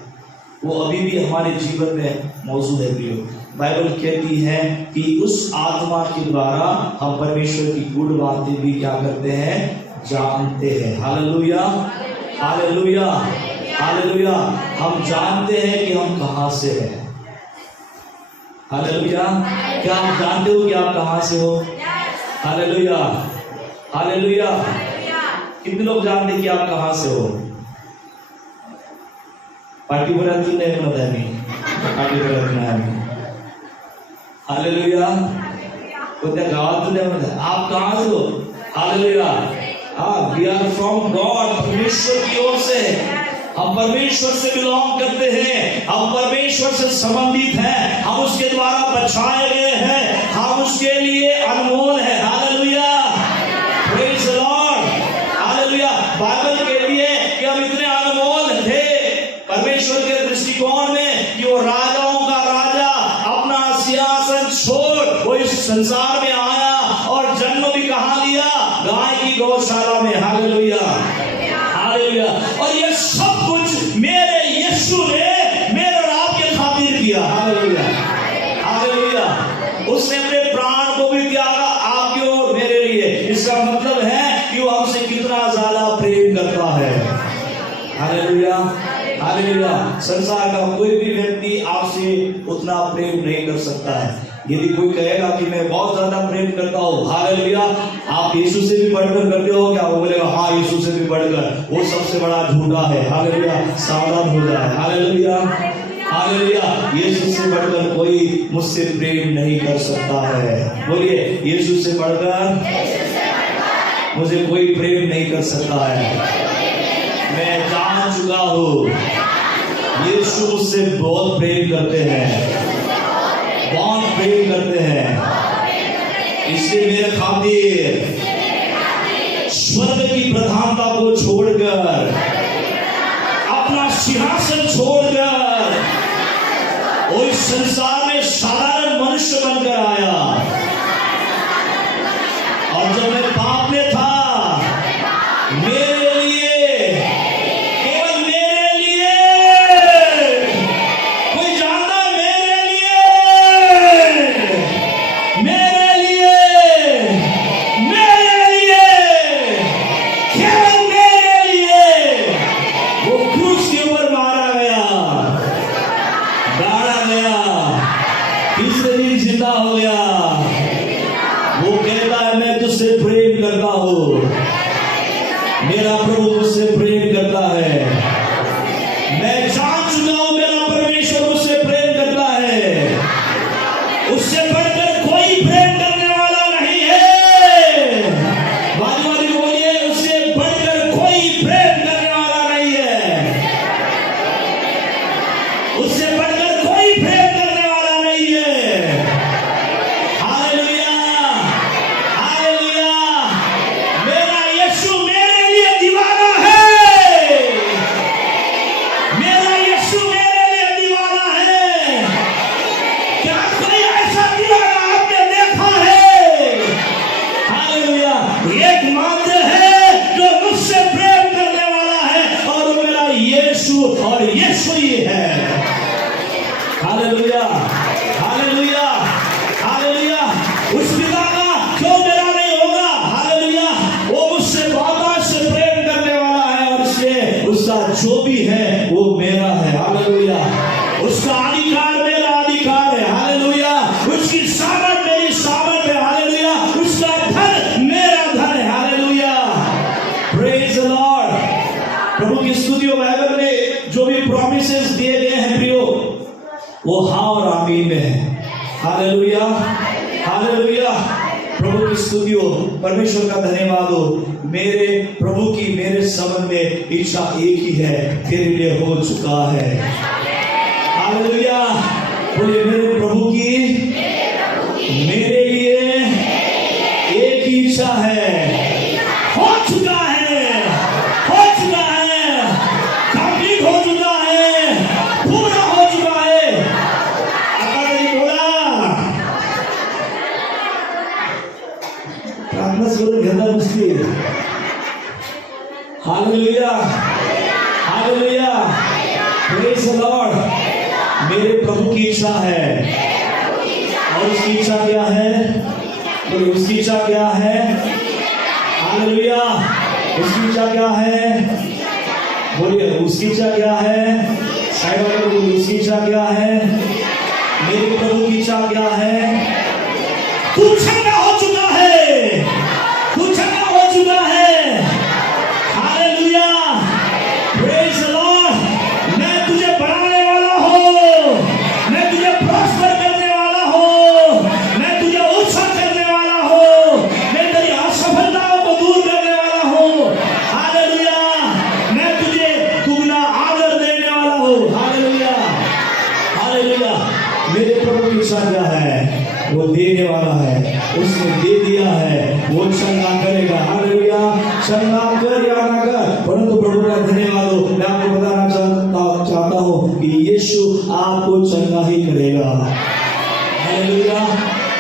वो अभी भी हमारे जीवन में मौजूद है प्रियो। बाइबल कहती है कि उस आत्मा के द्वारा हम परमेश्वर की गुड बातें भी क्या करते हैं, जानते हैं। Hallelujah, hallelujah, hallelujah. हम जानते हैं कि हम कहां से हैं। हालेलुया। क्या आप जानते हो कि आप कहां से हो? Hallelujah, hallelujah. कितने लोग जानते हैं कि आप कहां से हो? पार्टी पर हालेलुया। कोणत्या गावात तुले म्हणतात आप कहां से हो? हालेलुया। हाँ, वी आर फ्रॉम गॉड, परमेश्वर की ओर से। हम परमेश्वर से बिलोंग करते हैं, हम परमेश्वर से संबंधित हैं, हम उसके द्वारा बचाए गए हैं, हम उसके लिए अनमोल है। Hallelujah, praise the Lord, hallelujah. Bible कहती है कि हम इतने अनमोल थे परमेश्वर के दृष्टिकोण में कि वो राजाओं का राजा अपना सिंहासन छोड़ वो इस संसार में आया और जन्म भी कहां लिया? गाय की गौशाला में। Hallelujah, hallelujah. और ये सब कुछ मेरे यीशु ने मेरे और आपके खातिर किया। Hallelujah, hallelujah. उसने अपने प्राण को भी त्यागा आपके और मेरे लिए। इसका मतलब है कि वो हमसे कितना ज्यादा प्रेम करता है। Hallelujah, hallelujah. संसार का कोई भी व्यक्ति आपसे उतना प्रेम नहीं कर सकता है। यदि कोई कहेगा कि मैं बहुत ज्यादा प्रेम करता हूँ, हालेलुया, आप यीशु से भी बढ़कर करते हो क्या? वो बोलेगा हाँ, यीशु से भी बढ़कर। वो सबसे बड़ा झूठा है। हालेलुया, सावधान हो जाए। Hallelujah, hallelujah. यीशु से बढ़कर कोई मुझसे प्रेम नहीं कर सकता है। बोलिए, यीशु से बढ़कर मुझे कोई प्रेम नहीं कर सकता है। मैं जान चुका हूँ यीशु मुझसे बहुत प्रेम करते हैं, बहुत प्रेम करते हैं। इसलिए मेरे खातिर स्वर्ग की प्रधानता को छोड़कर, अपना सिंहासन छोड़कर वो इस संसार में साधारण मनुष्य बनकर आया। और जब मैं पाप में था, मेरे लिए, केवल मेरे लिए, कोई जानता मेरे लिए, मेरे लिए, मेरे लिए, केवल मेरे लिए वो क्रूस के ऊपर मारा गया, गाड़ा गया, तीसरे दिन जिंदा हो गया। वो कहता है मैं तुझसे प्रेम करता हूँ, मेरा प्रभु मुझसे प्रेम करता है। मैं जान चुका हूं मेरा परमेश्वर मुझसे प्रेम करता है। उससे बढ़कर कोई प्रेम करने वाला नहीं है। बाजू बोलिए, उससे बढ़कर कोई प्रेम करने वाला नहीं है। उससे बढ़कर कोई प्रेम करने वाला नहीं है। Hallelujah, hallelujah. मेरा यीशु मेरे लिए दीवाना है। मेरा यीशु मेरे लिए दीवाना है। क्या कोई ऐसा दीवाना आपने देखा है? हालेलुया। एक मात्र है जो मुझसे प्रेम करने वाला है और वो मेरा यीशु, और यीशु ही है। Hallelujah, hallelujah, hallelujah. उस पिता का क्यों मेरा नहीं होगा? हालेलुया। वो मुझसे बहुत से प्रेम करने वाला है और इसलिए उसका जो भी है वो मेरा है। हालेलुया। उसका अधिकार मेरा अधिकार है। हालेलुया। उसकी सामर्थ मेरी सामर्थ है। हालेलुया। उसका धन मेरा धन है। हालेलुया। Praise the Lord. प्रभु की स्तुति हो। बाइबल में जो भी प्रॉमिसेस दिए गए हैं प्रियो, वो हाँ और आमीन में है। Hallelujah, hallelujah. प्रभु की स्तुति हो, परमेश्वर का धन्यवाद हो। मेरे प्रभु की मेरे संबंध में इच्छा एक ही है, तेरे लिए हो चुका है। हालेलुया। बोलिए, मेरे प्रभु की मेरे लिए एक ही इच्छा है, हो चुका है, हो चुका है, कंप्लीट हो चुका है, पूरा हो चुका है। प्रार्थना करून घेता मुश्किल। Hallelujah, hallelujah, praise the Lord. मेरे प्रभु की इच्छा है, और उसकी इच्छा क्या है? बोलिए, उसकी इच्छा क्या है? हालेलुया, उसकी इच्छा क्या है? बोलिए, उसकी इच्छा क्या है? साइड वाले को बोलिए, उसकी इच्छा क्या है? मेरे प्रभु की इच्छा क्या है? तू चंगा हो चुका है, तू चंगा हो चुका है। Hallelujah, praise the Lord. मैं तुझे बढ़ाने वाला हूं, मैं तुझे प्रॉस्पर करने वाला हूं, मैं तुझे ऊंचा करने वाला हूं, मैं तेरी असफलताओं को दूर करने वाला हूं। हालेलुया, मैं तुझे दुगना आदर देने वाला हूं। Hallelujah, hallelujah. मेरे प्रभु की इच्छा क्या है? वो देने वाला है, उसने दे दिया है, वो चंगा करेगा। हालेलुया, चंगा कर या ना कर, परंतु प्रभु का धन्यवाद हो। मैं आपको बताना चाहता हूँ कि यीशु आपको चंगा ही करेगा। हालेलुया,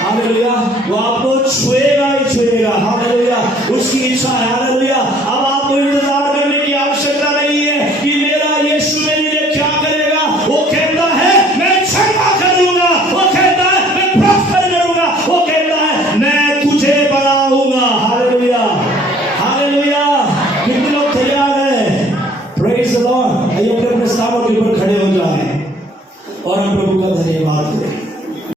हालेलुया, वो आपको छुएगा ही छुएगा। हालेलुया, उसकी इच्छा है। हालेलुया, अब आपको इंतजार करने की आवश्यकता नहीं है कि मेरा यीशु मेरे लिए क्या करेगा। वो कहता है मैं चंगा करूंगा, वो कहता है मैं प्रॉस्पर करूंगा, वो कहता है मैं तुझे बढ़ाऊंगा। Hallelujah, hallelujah. कितने लोग तैयार हैं? Praise the Lord. आइए अपने स्थानों के ऊपर खड़े हो जाएं और हम प्रभु का धन्यवाद करें।